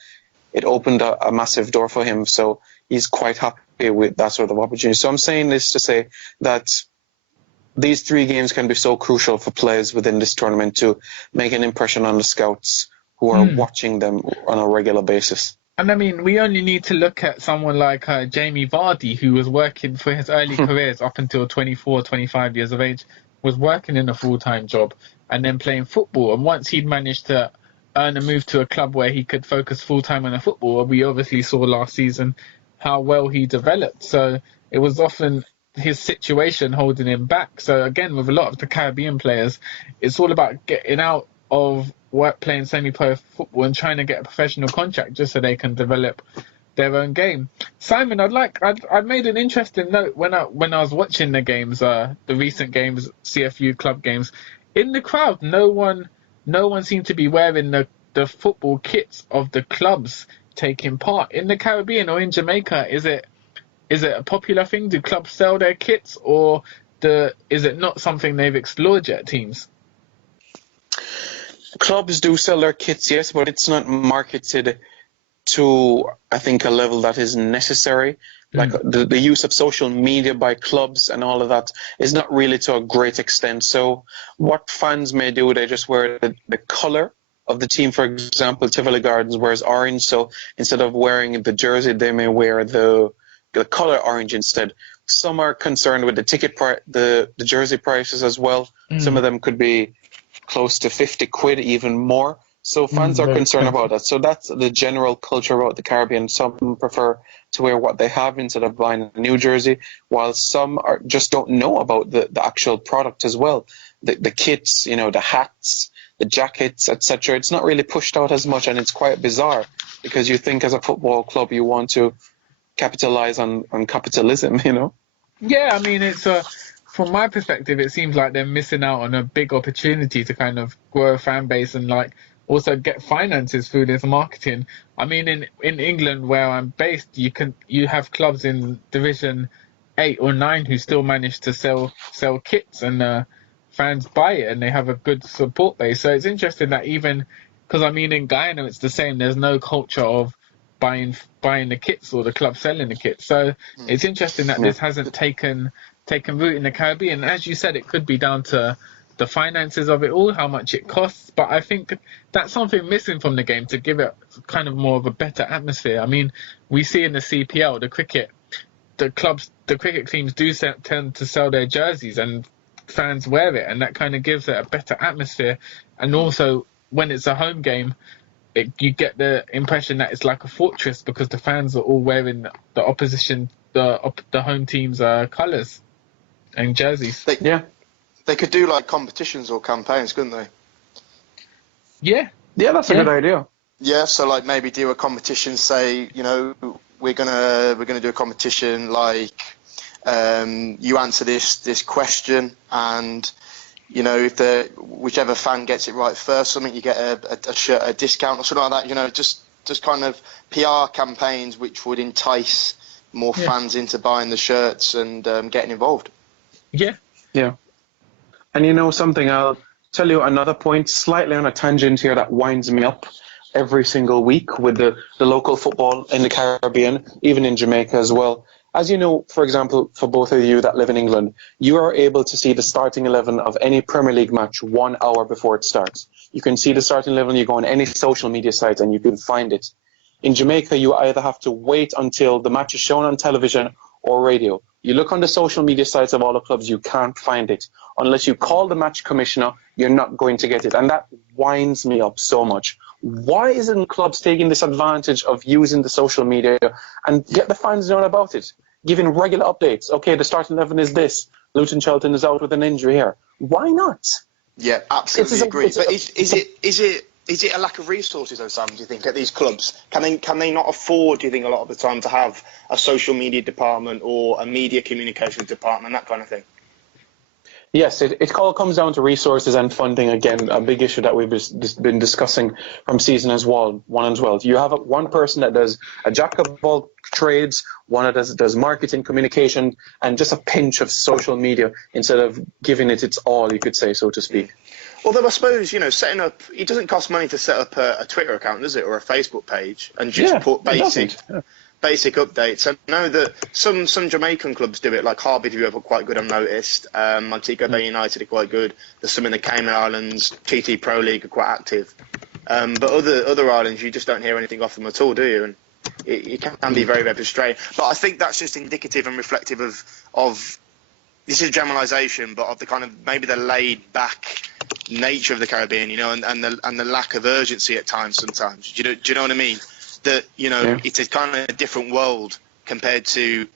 it opened a massive door for him. So he's quite happy with that sort of opportunity. So I'm saying this to say that these three games can be so crucial for players within this tournament to make an impression on the scouts who are watching them on a regular basis. And I mean, we only need to look at someone like Jamie Vardy, who was working for his early careers up until 24, 25 years of age, was working in a full-time job and then playing football. And once he'd managed to earn a move to a club where he could focus full-time on the football, we obviously saw last season how well he developed. So it was often his situation holding him back. So again, with a lot of the Caribbean players, it's all about getting out of work playing semi-pro football and trying to get a professional contract just so they can develop their own game. Simon, I made an interesting note when I was watching the games, the recent games, CFU club games. In the crowd, no one seemed to be wearing the football kits of the clubs taking part. In the Caribbean or in Jamaica, is it a popular thing? Do clubs sell their kits, or is it not something they've explored yet, teams? Clubs do sell their kits, yes, but it's not marketed to, I think, a level that is necessary. Like the use of social media by clubs and all of that is not really to a great extent. So what fans may do, they just wear the colour of the team. For example, Tivoli Gardens wears orange, so instead of wearing the jersey, they may wear the colour orange instead. Some are concerned with the ticket the jersey prices as well. Some of them could be close to 50 quid, even more. So fans are concerned about that. So that's the general culture about the Caribbean. Some prefer to wear what they have instead of buying a new jersey, while some just don't know about the actual product as well. The kits, the hats, the jackets, etc. It's not really pushed out as much, and it's quite bizarre because you think as a football club you want to capitalize on capitalism, Yeah, I mean, it's from my perspective, it seems like they're missing out on a big opportunity to kind of grow a fan base and also get finances through this marketing. I mean, in England, where I'm based, you have clubs in Division 8 or 9 who still manage to sell kits, and fans buy it, and they have a good support base. So it's interesting that even because in Guyana it's the same. There's no culture of buying the kits or the club selling the kits. So it's interesting that this hasn't taken root in the Caribbean. As you said, it could be down to the finances of it all, how much it costs. But I think that's something missing from the game to give it kind of more of a better atmosphere. I mean, we see in the CPL, the cricket teams do tend to sell their jerseys and fans wear it, and that kind of gives it a better atmosphere. And also, when it's a home game, you get the impression that it's like a fortress because the fans are all wearing the opposition, the home team's colours and jerseys. They could do competitions or campaigns, couldn't they? Yeah, that's a good idea. Yeah, so maybe do a competition. Say, we're gonna do a competition you answer this question, and if whichever fan gets it right first, something, you get a discount or something like that. Just kind of PR campaigns which would entice more fans into buying the shirts and getting involved. Yeah. And something, I'll tell you another point, slightly on a tangent here, that winds me up every single week with the local football in the Caribbean, even in Jamaica as well. As you know, for example, for both of you that live in England, you are able to see the starting 11 of any Premier League match 1 hour before it starts. You can see the starting 11, you go on any social media site and you can find it. In Jamaica, you either have to wait until the match is shown on television or radio. You look on the social media sites of all the clubs, you can't find it. Unless you call the match commissioner, you're not going to get it. And that winds me up so much. Why isn't clubs taking this advantage of using the social media and get the fans knowing about it? Giving regular updates. Okay, the starting 11 is this. Luton Shelton is out with an injury here. Why not? Yeah, absolutely agree. But is it a lack of resources, though, Sam, do you think, at these clubs? Can they not afford, do you think, a lot of the time to have a social media department or a media communications department, that kind of thing? Yes, it all comes down to resources and funding. Again, a big issue that we've been discussing from season as well, 1 and 12. You have one person that does a jack of all trades, one that does marketing, communication, and just a pinch of social media instead of giving it its all, you could say, so to speak. Although I suppose, setting up, it doesn't cost money to set up a Twitter account, does it, or a Facebook page, and just put basic updates. I know that some Jamaican clubs do it, like Harvey are quite good, I've noticed. Montego Bay United are quite good. There's some in the Cayman Islands, TT Pro League are quite active. But other islands, you just don't hear anything off them at all, do you? And it can be very, very frustrating. But I think that's just indicative and reflective of this is generalisation, but of the kind of maybe the laid back nature of the Caribbean, and the lack of urgency at times sometimes. Do you know what I mean? That, it's a kind of a different world compared to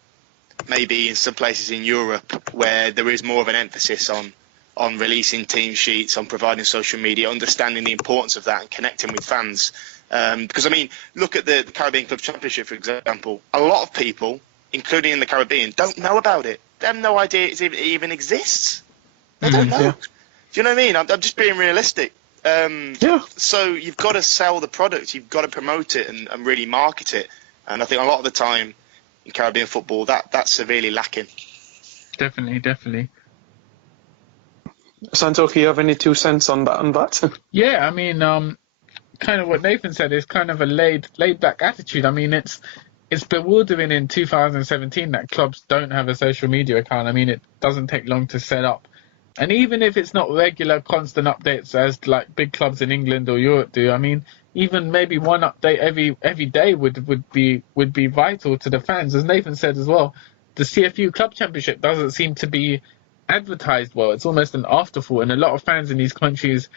maybe in some places in Europe where there is more of an emphasis on releasing team sheets, on providing social media, understanding the importance of that and connecting with fans. Because, look at the Caribbean Club Championship, for example. A lot of people, including in the Caribbean, don't know about it. They have no idea it even exists. They don't know. Yeah. Do you know what I mean? I'm just being realistic. So you've got to sell the product, you've got to promote it and really market it. And I think a lot of the time in Caribbean football, that's severely lacking. Definitely. Santokie, you have any 2 cents on that? Yeah, kind of what Nathan said is kind of a laid back attitude. It's bewildering in 2017 that clubs don't have a social media account. It doesn't take long to set up. And even if it's not regular, constant updates as like big clubs in England or Europe do, even maybe one update every day would be vital to the fans. As Nathan said as well, the CFU Club Championship doesn't seem to be advertised well. It's almost an afterthought, and a lot of fans in these countries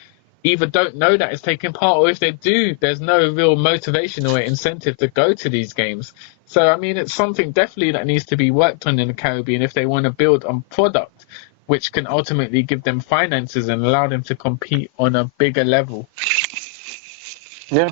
either don't know that it's taking part, or if they do, there's no real motivation or incentive to go to these games. So, it's something definitely that needs to be worked on in the Caribbean if they want to build on product, which can ultimately give them finances and allow them to compete on a bigger level. Yeah.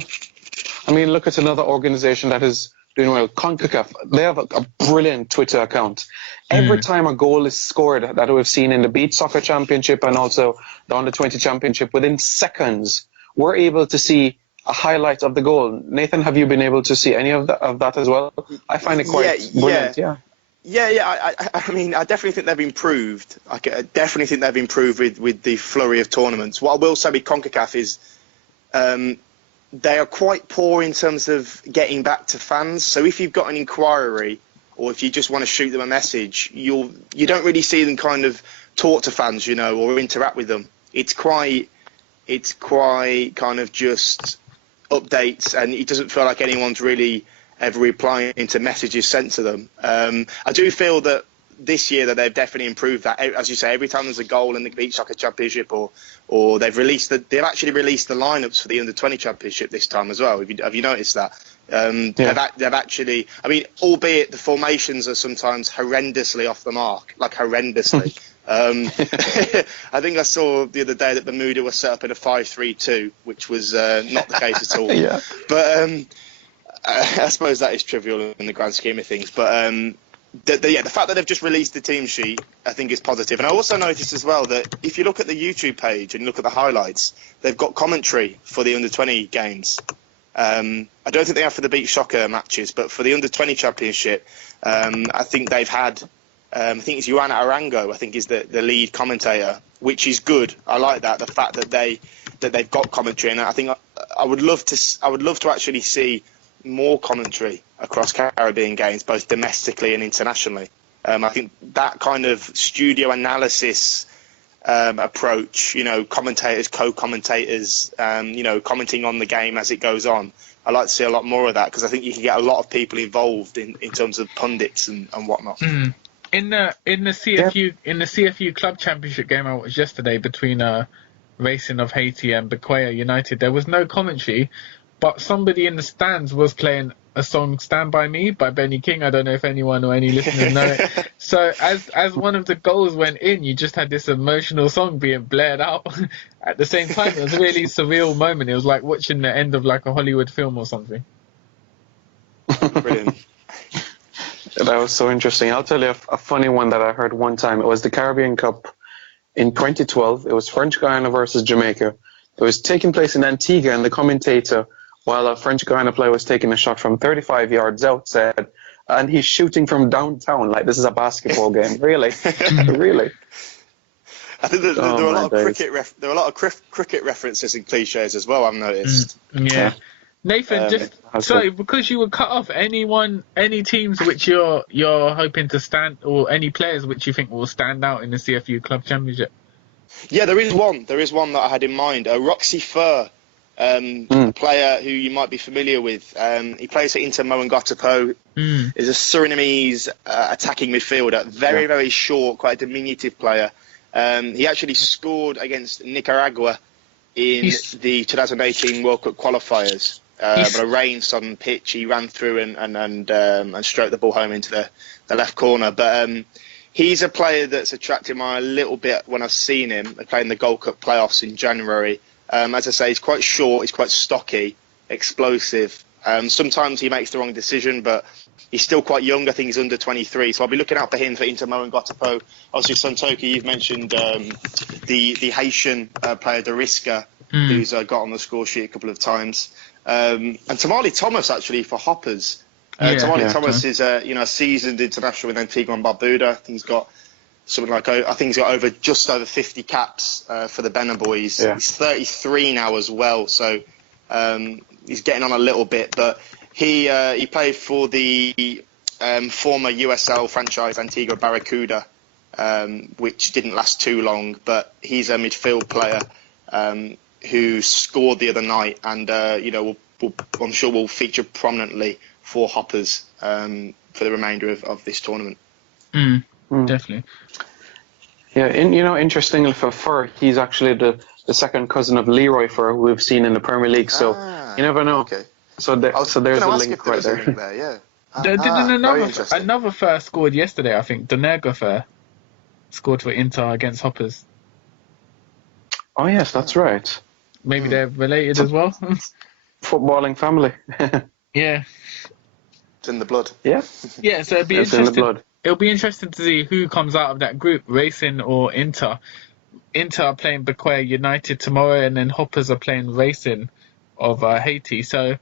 Look at another organization that is doing well, CONCACAF. They have a brilliant Twitter account. Every time a goal is scored that we've seen in the Beach Soccer Championship and also the Under-20 Championship, within seconds, we're able to see a highlight of the goal. Nathan, have you been able to see any of that as well? I find it quite brilliant, yeah. I definitely think they've improved. I definitely think they've improved with the flurry of tournaments. What I will say with CONCACAF is they are quite poor in terms of getting back to fans. So if you've got an inquiry or if you just want to shoot them a message, you don't really see them kind of talk to fans, or interact with them. It's quite kind of just updates, and it doesn't feel like anyone's really ever replying to messages sent to them. I do feel that this year that they've definitely improved that. As you say, every time there's a goal in the Beach Soccer Championship, or they've actually released the lineups for the Under-20 Championship this time as well. Have you noticed that? They've actually, albeit the formations are sometimes horrendously off the mark, like horrendously. I think I saw the other day that Bermuda was set up in a 5-3-2, which was not the case at all. Yeah. But I suppose that is trivial in the grand scheme of things. But the fact that they've just released the team sheet, I think, is positive. And I also noticed as well that if you look at the YouTube page and look at the highlights, they've got commentary for the Under-20 games. I don't think they have for the beach soccer matches, but for the Under-20 Championship, I think they've had, I think it's Joanna Arango, I think is the lead commentator, which is good. I like that, the fact that they've got commentary, and I think I would love to actually see more commentary across Caribbean games, both domestically and internationally. I think that kind of studio analysis approach. Commentators, co-commentators, commenting on the game as it goes on. I like to see a lot more of that because I think you can get a lot of people involved in terms of pundits and whatnot. Mm. In the CFU Club Championship game I watched yesterday between Racing of Haiti and Bequia United, there was no commentary, but somebody in the stands was playing a song "Stand By Me" by Benny King. I don't know if anyone or any listeners know it. So as one of the goals went in, you just had this emotional song being blared out at the same time. It was a really surreal moment. It was like watching the end of like a Hollywood film or something. Brilliant. That was so interesting. I'll tell you a funny one that I heard one time. It was the Caribbean Cup in 2012. It was French Guiana versus Jamaica. It was taking place in Antigua, and the commentator, while a French Guiana player was taking a shot from 35 yards out, said, and he's shooting from downtown like this is a basketball game. Really? Really? I think there were a lot of cricket references and cliches as well, I've noticed. Yeah. Nathan, because you were cut off, any teams which you're hoping to stand, or any players which you think will stand out in the CFU Club Championship? Yeah, there is one that I had in mind. Roxy Fur, a player who you might be familiar with. He plays for Inter Moengotapo. Is a Surinamese attacking midfielder. Very short, quite a diminutive player. He actually scored against Nicaragua in the 2018 World Cup qualifiers. But a rain-sodden pitch, he ran through and stroked the ball home into the left corner. But he's a player that's attracted me a little bit when I've seen him. They played in the Gold Cup playoffs in January. As I say, he's quite short, he's quite stocky, explosive. Sometimes he makes the wrong decision, but he's still quite young. I think he's under 23, so I'll be looking out for him for Inter Moengotapo. Obviously, Santokie, you've mentioned the Haitian player, Deriska, who's got on the score sheet a couple of times. And Tamale Thomas, actually, for Hoppers. Thomas is a seasoned international with Antigua and Barbuda. I think he's got just over 50 caps for the Benin boys. Yeah. He's 33 now as well, so he's getting on a little bit. But he played for the former USL franchise Antigua Barracuda, which didn't last too long. But he's a midfield player who scored the other night, and I'm sure will feature prominently for Hoppers for the remainder of this tournament. Definitely. Yeah, interestingly for Fur, he's actually the second cousin of Leroy Fur, who we've seen in the Premier League. So you never know. Okay. So there's a link right there. Yeah. Didn't another Fur scored yesterday? I think Donerga Fur scored for Inter against Hoppers. Oh yes, that's right. Maybe they're related as well. Footballing family. Yeah. It's in the blood. Yeah. Yeah, so it'll be interesting. It'll be interesting to see who comes out of that group, Racing or Inter. Inter are playing Bequia United tomorrow, and then Hoppers are playing Racing of Haiti. So,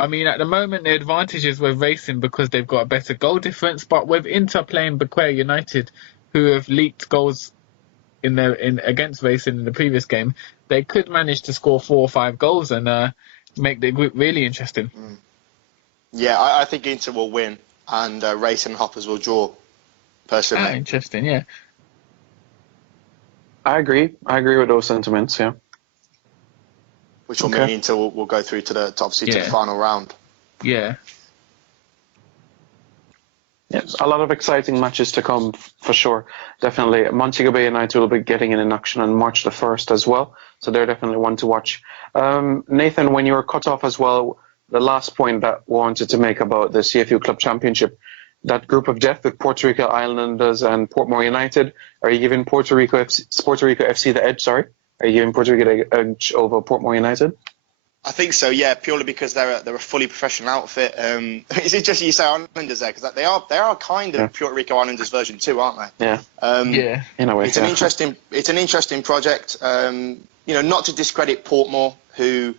I mean, at the moment, the advantage is with Racing because they've got a better goal difference. But with Inter playing Bequia United, who have leaked goals against Racing in the previous game, they could manage to score 4 or 5 goals and make the group really interesting. Yeah, I think Inter will win and Racing and Hoppers will draw, personally. Interesting, yeah. I agree with those sentiments, yeah. Which will mean Inter will go through to the final round. Yeah. Yes, a lot of exciting matches to come for sure. Definitely, Montego Bay United will be getting in action on March the 1st as well, so they're definitely one to watch. Nathan, when you were cut off as well, the last point that we wanted to make about the CFU Club Championship, that group of death with Puerto Rico Islanders and Portmore United, are you giving Puerto Rico FC the edge? Sorry, are you giving Puerto Rico the edge over Portmore United? I think so, yeah, purely because they're a fully professional outfit. It's interesting you say Islanders there, because they are kind of Puerto Rico Islanders version 2, aren't they? Yeah. In a way, it's an interesting project. Not to discredit Portmore, who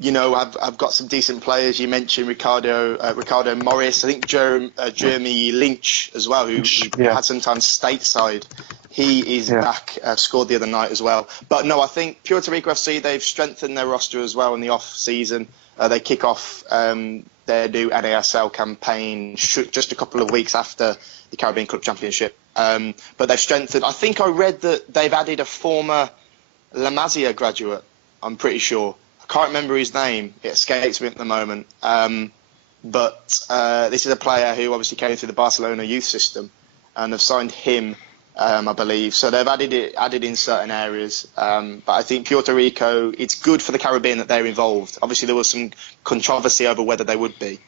I've got some decent players. You mentioned Ricardo Morris. I think Jeremy Lynch as well, who had sometimes stateside. He is back, scored the other night as well. But no, I think Puerto Rico FC, they've strengthened their roster as well in the off-season. They kick off their new NASL campaign just a couple of weeks after the Caribbean Club Championship. But they've strengthened. I think I read that they've added a former La Masia graduate, I'm pretty sure. I can't remember his name. It escapes me at the moment. But this is a player who obviously came through the Barcelona youth system and have signed him, I believe. So they've added in certain areas. But I think Puerto Rico, it's good for the Caribbean that they're involved. Obviously, there was some controversy over whether they would be.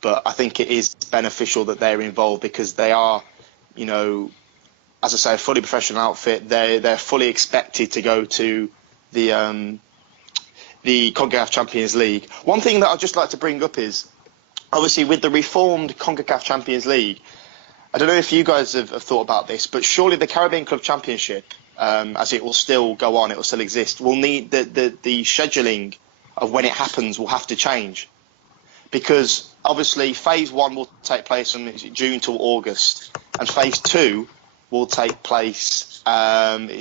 But I think it is beneficial that they're involved because they are, you know, as I say, a fully professional outfit. They're fully expected to go to the CONCACAF Champions League. One thing that I'd just like to bring up is, obviously, with the reformed CONCACAF Champions League, I don't know if you guys have thought about this, but surely the Caribbean Club Championship, as it will still go on, it will still exist, will need the scheduling of when it happens will have to change. Because obviously Phase 1 will take place from June till August, and Phase 2 will take place January,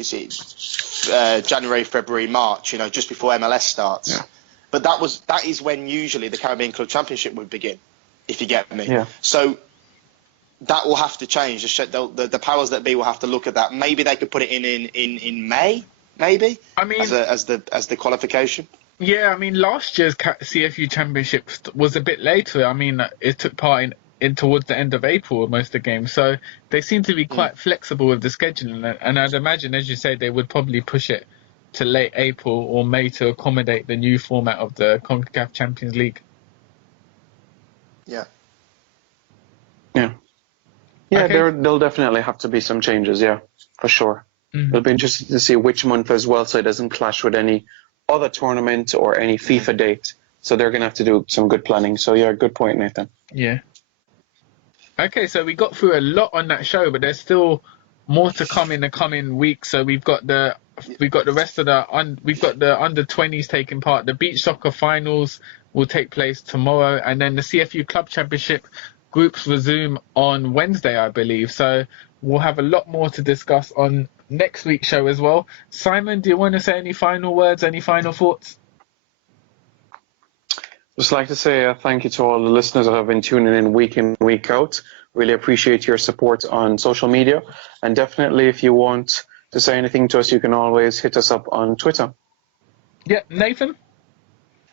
February, March, you know, just before MLS starts. Yeah. But that is when usually the Caribbean Club Championship would begin, if you get me. Yeah. So that will have to change. The powers that be will have to look at that. Maybe they could put it in May, maybe. I mean, as the qualification. Yeah, I mean, last year's CFU Championship was a bit later. I mean, it took part in towards the end of April, most of the games. So they seem to be quite flexible with the scheduling. And I'd imagine, as you say, they would probably push it to late April or May to accommodate the new format of the CONCACAF Champions League. Yeah. Yeah. Yeah, Okay. there'll definitely have to be some changes, yeah, for sure. Mm. It'll be interesting to see which month as well, so it doesn't clash with any other tournament or any FIFA date. So they're going to have to do some good planning. So, yeah, good point, Nathan. Yeah. Okay, so we got through a lot on that show, but there's still more to come in the coming weeks. So we've got the rest of we've got the under-20s taking part. The beach soccer finals will take place tomorrow, and then the CFU Club Championship groups resume on Wednesday, I believe. So we'll have a lot more to discuss on next week's show as well. Simon, do you want to say any final words, any final thoughts? Just like to say thank you to all the listeners that have been tuning in, week out. Really appreciate your support on social media. And definitely, if you want to say anything to us, you can always hit us up on Twitter. Yeah, Nathan?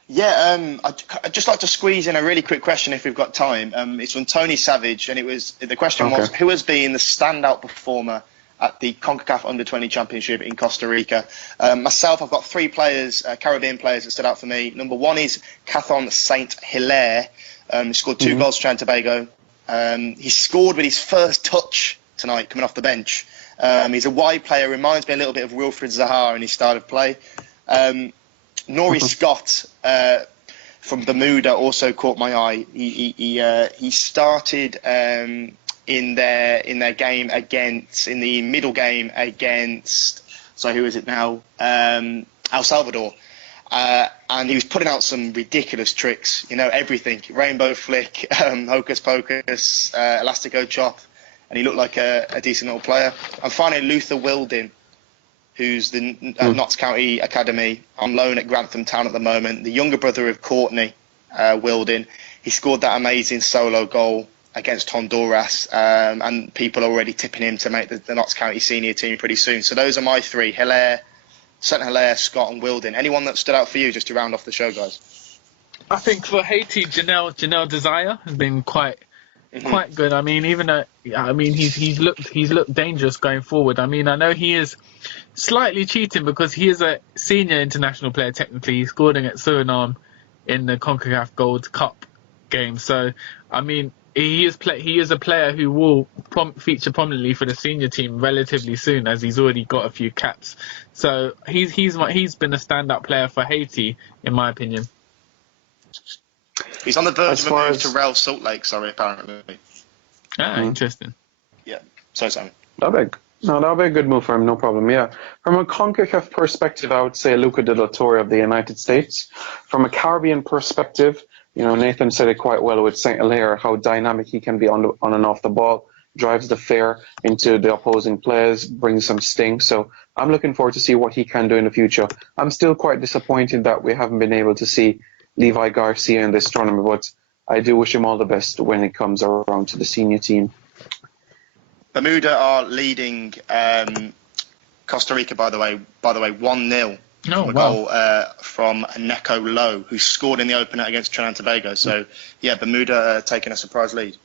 Yeah, I'd just like to squeeze in a really quick question if we've got time. It's from Tony Savage, and the question was, who has been the standout performer at the CONCACAF Under-20 Championship in Costa Rica? Myself, I've got 3 players, Caribbean players that stood out for me. Number 1 is Cathon Saint Hilaire. He scored 2 goals for Trinidad and Tobago. He scored with his first touch tonight, coming off the bench. He's a wide player, reminds me a little bit of Wilfried Zaha in his style of play. Nori Scott from Bermuda also caught my eye. He started in their game in the middle game against, who is it now? El Salvador. And he was putting out some ridiculous tricks, you know, everything. Rainbow flick, hocus pocus, elastico chop. And he looked like a decent little player. And finally, Luther Wilding, who's the Notts County Academy on loan at Grantham Town at the moment, the younger brother of Courtney Wilding. He scored that amazing solo goal against Honduras, and people are already tipping him to make the Notts County senior team pretty soon. So those are my 3, Saint Hilaire, Scott and Wilding. Anyone that stood out for you, just to round off the show, guys? I think for Haiti, Janelle Desire has been quite good. I mean, he's looked dangerous going forward. I mean, I know he is slightly cheating because he is a senior international player technically. He scored against Suriname in the CONCACAF Gold Cup game. So, I mean, he is a player who will feature prominently for the senior team relatively soon, as he's already got a few caps. So he's been a standout player for Haiti, in my opinion. He's on the verge of a move to Real Salt Lake, apparently. Interesting. Yeah. Simon. That'll be a good move for him, no problem, yeah. From a CONCACAF perspective, I would say Luca de la Torre of the United States. From a Caribbean perspective, you know, Nathan said it quite well with St. Hilaire, how dynamic he can be on and off the ball, drives the fair into the opposing players, brings some sting. So I'm looking forward to see what he can do in the future. I'm still quite disappointed that we haven't been able to see Levi Garcia in this tournament, but I do wish him all the best when it comes around to the senior team. Bermuda are leading Costa Rica, by the way, 1-0 from a goal from Neko Lowe, who scored in the opener against Trinidad and Tobago. So, yeah, Bermuda taking a surprise lead.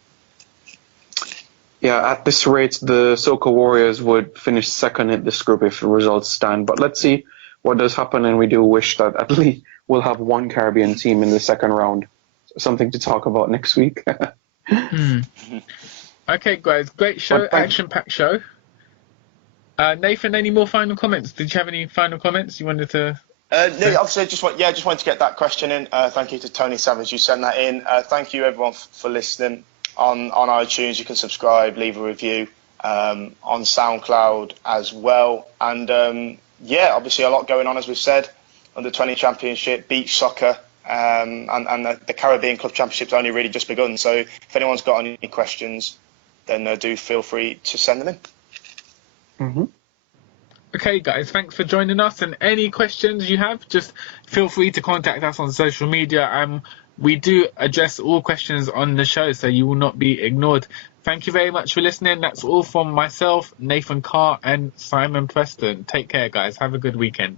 Yeah, at this rate, the Soca Warriors would finish second in this group if the results stand. But let's see what does happen, and we do wish that at least we'll have one Caribbean team in the second round. Something to talk about next week. Okay, guys, great show, action-packed show. Nathan, any more final comments? Did you have any final comments you wanted to? No, obviously, just wanted to get that question in. Thank you to Tony Savage who sent that in. Thank you everyone for listening on iTunes. You can subscribe, leave a review on SoundCloud as well. And obviously a lot going on, as we've said, Under-20 Championship, beach soccer, and the Caribbean Club Championship's only really just begun. So if anyone's got any questions, then do feel free to send them in. Mm-hmm. Okay, guys, thanks for joining us. And any questions you have, just feel free to contact us on social media. We do address all questions on the show, so you will not be ignored. Thank you very much for listening. That's all from myself, Nathan Carr, and Simon Preston. Take care, guys. Have a good weekend.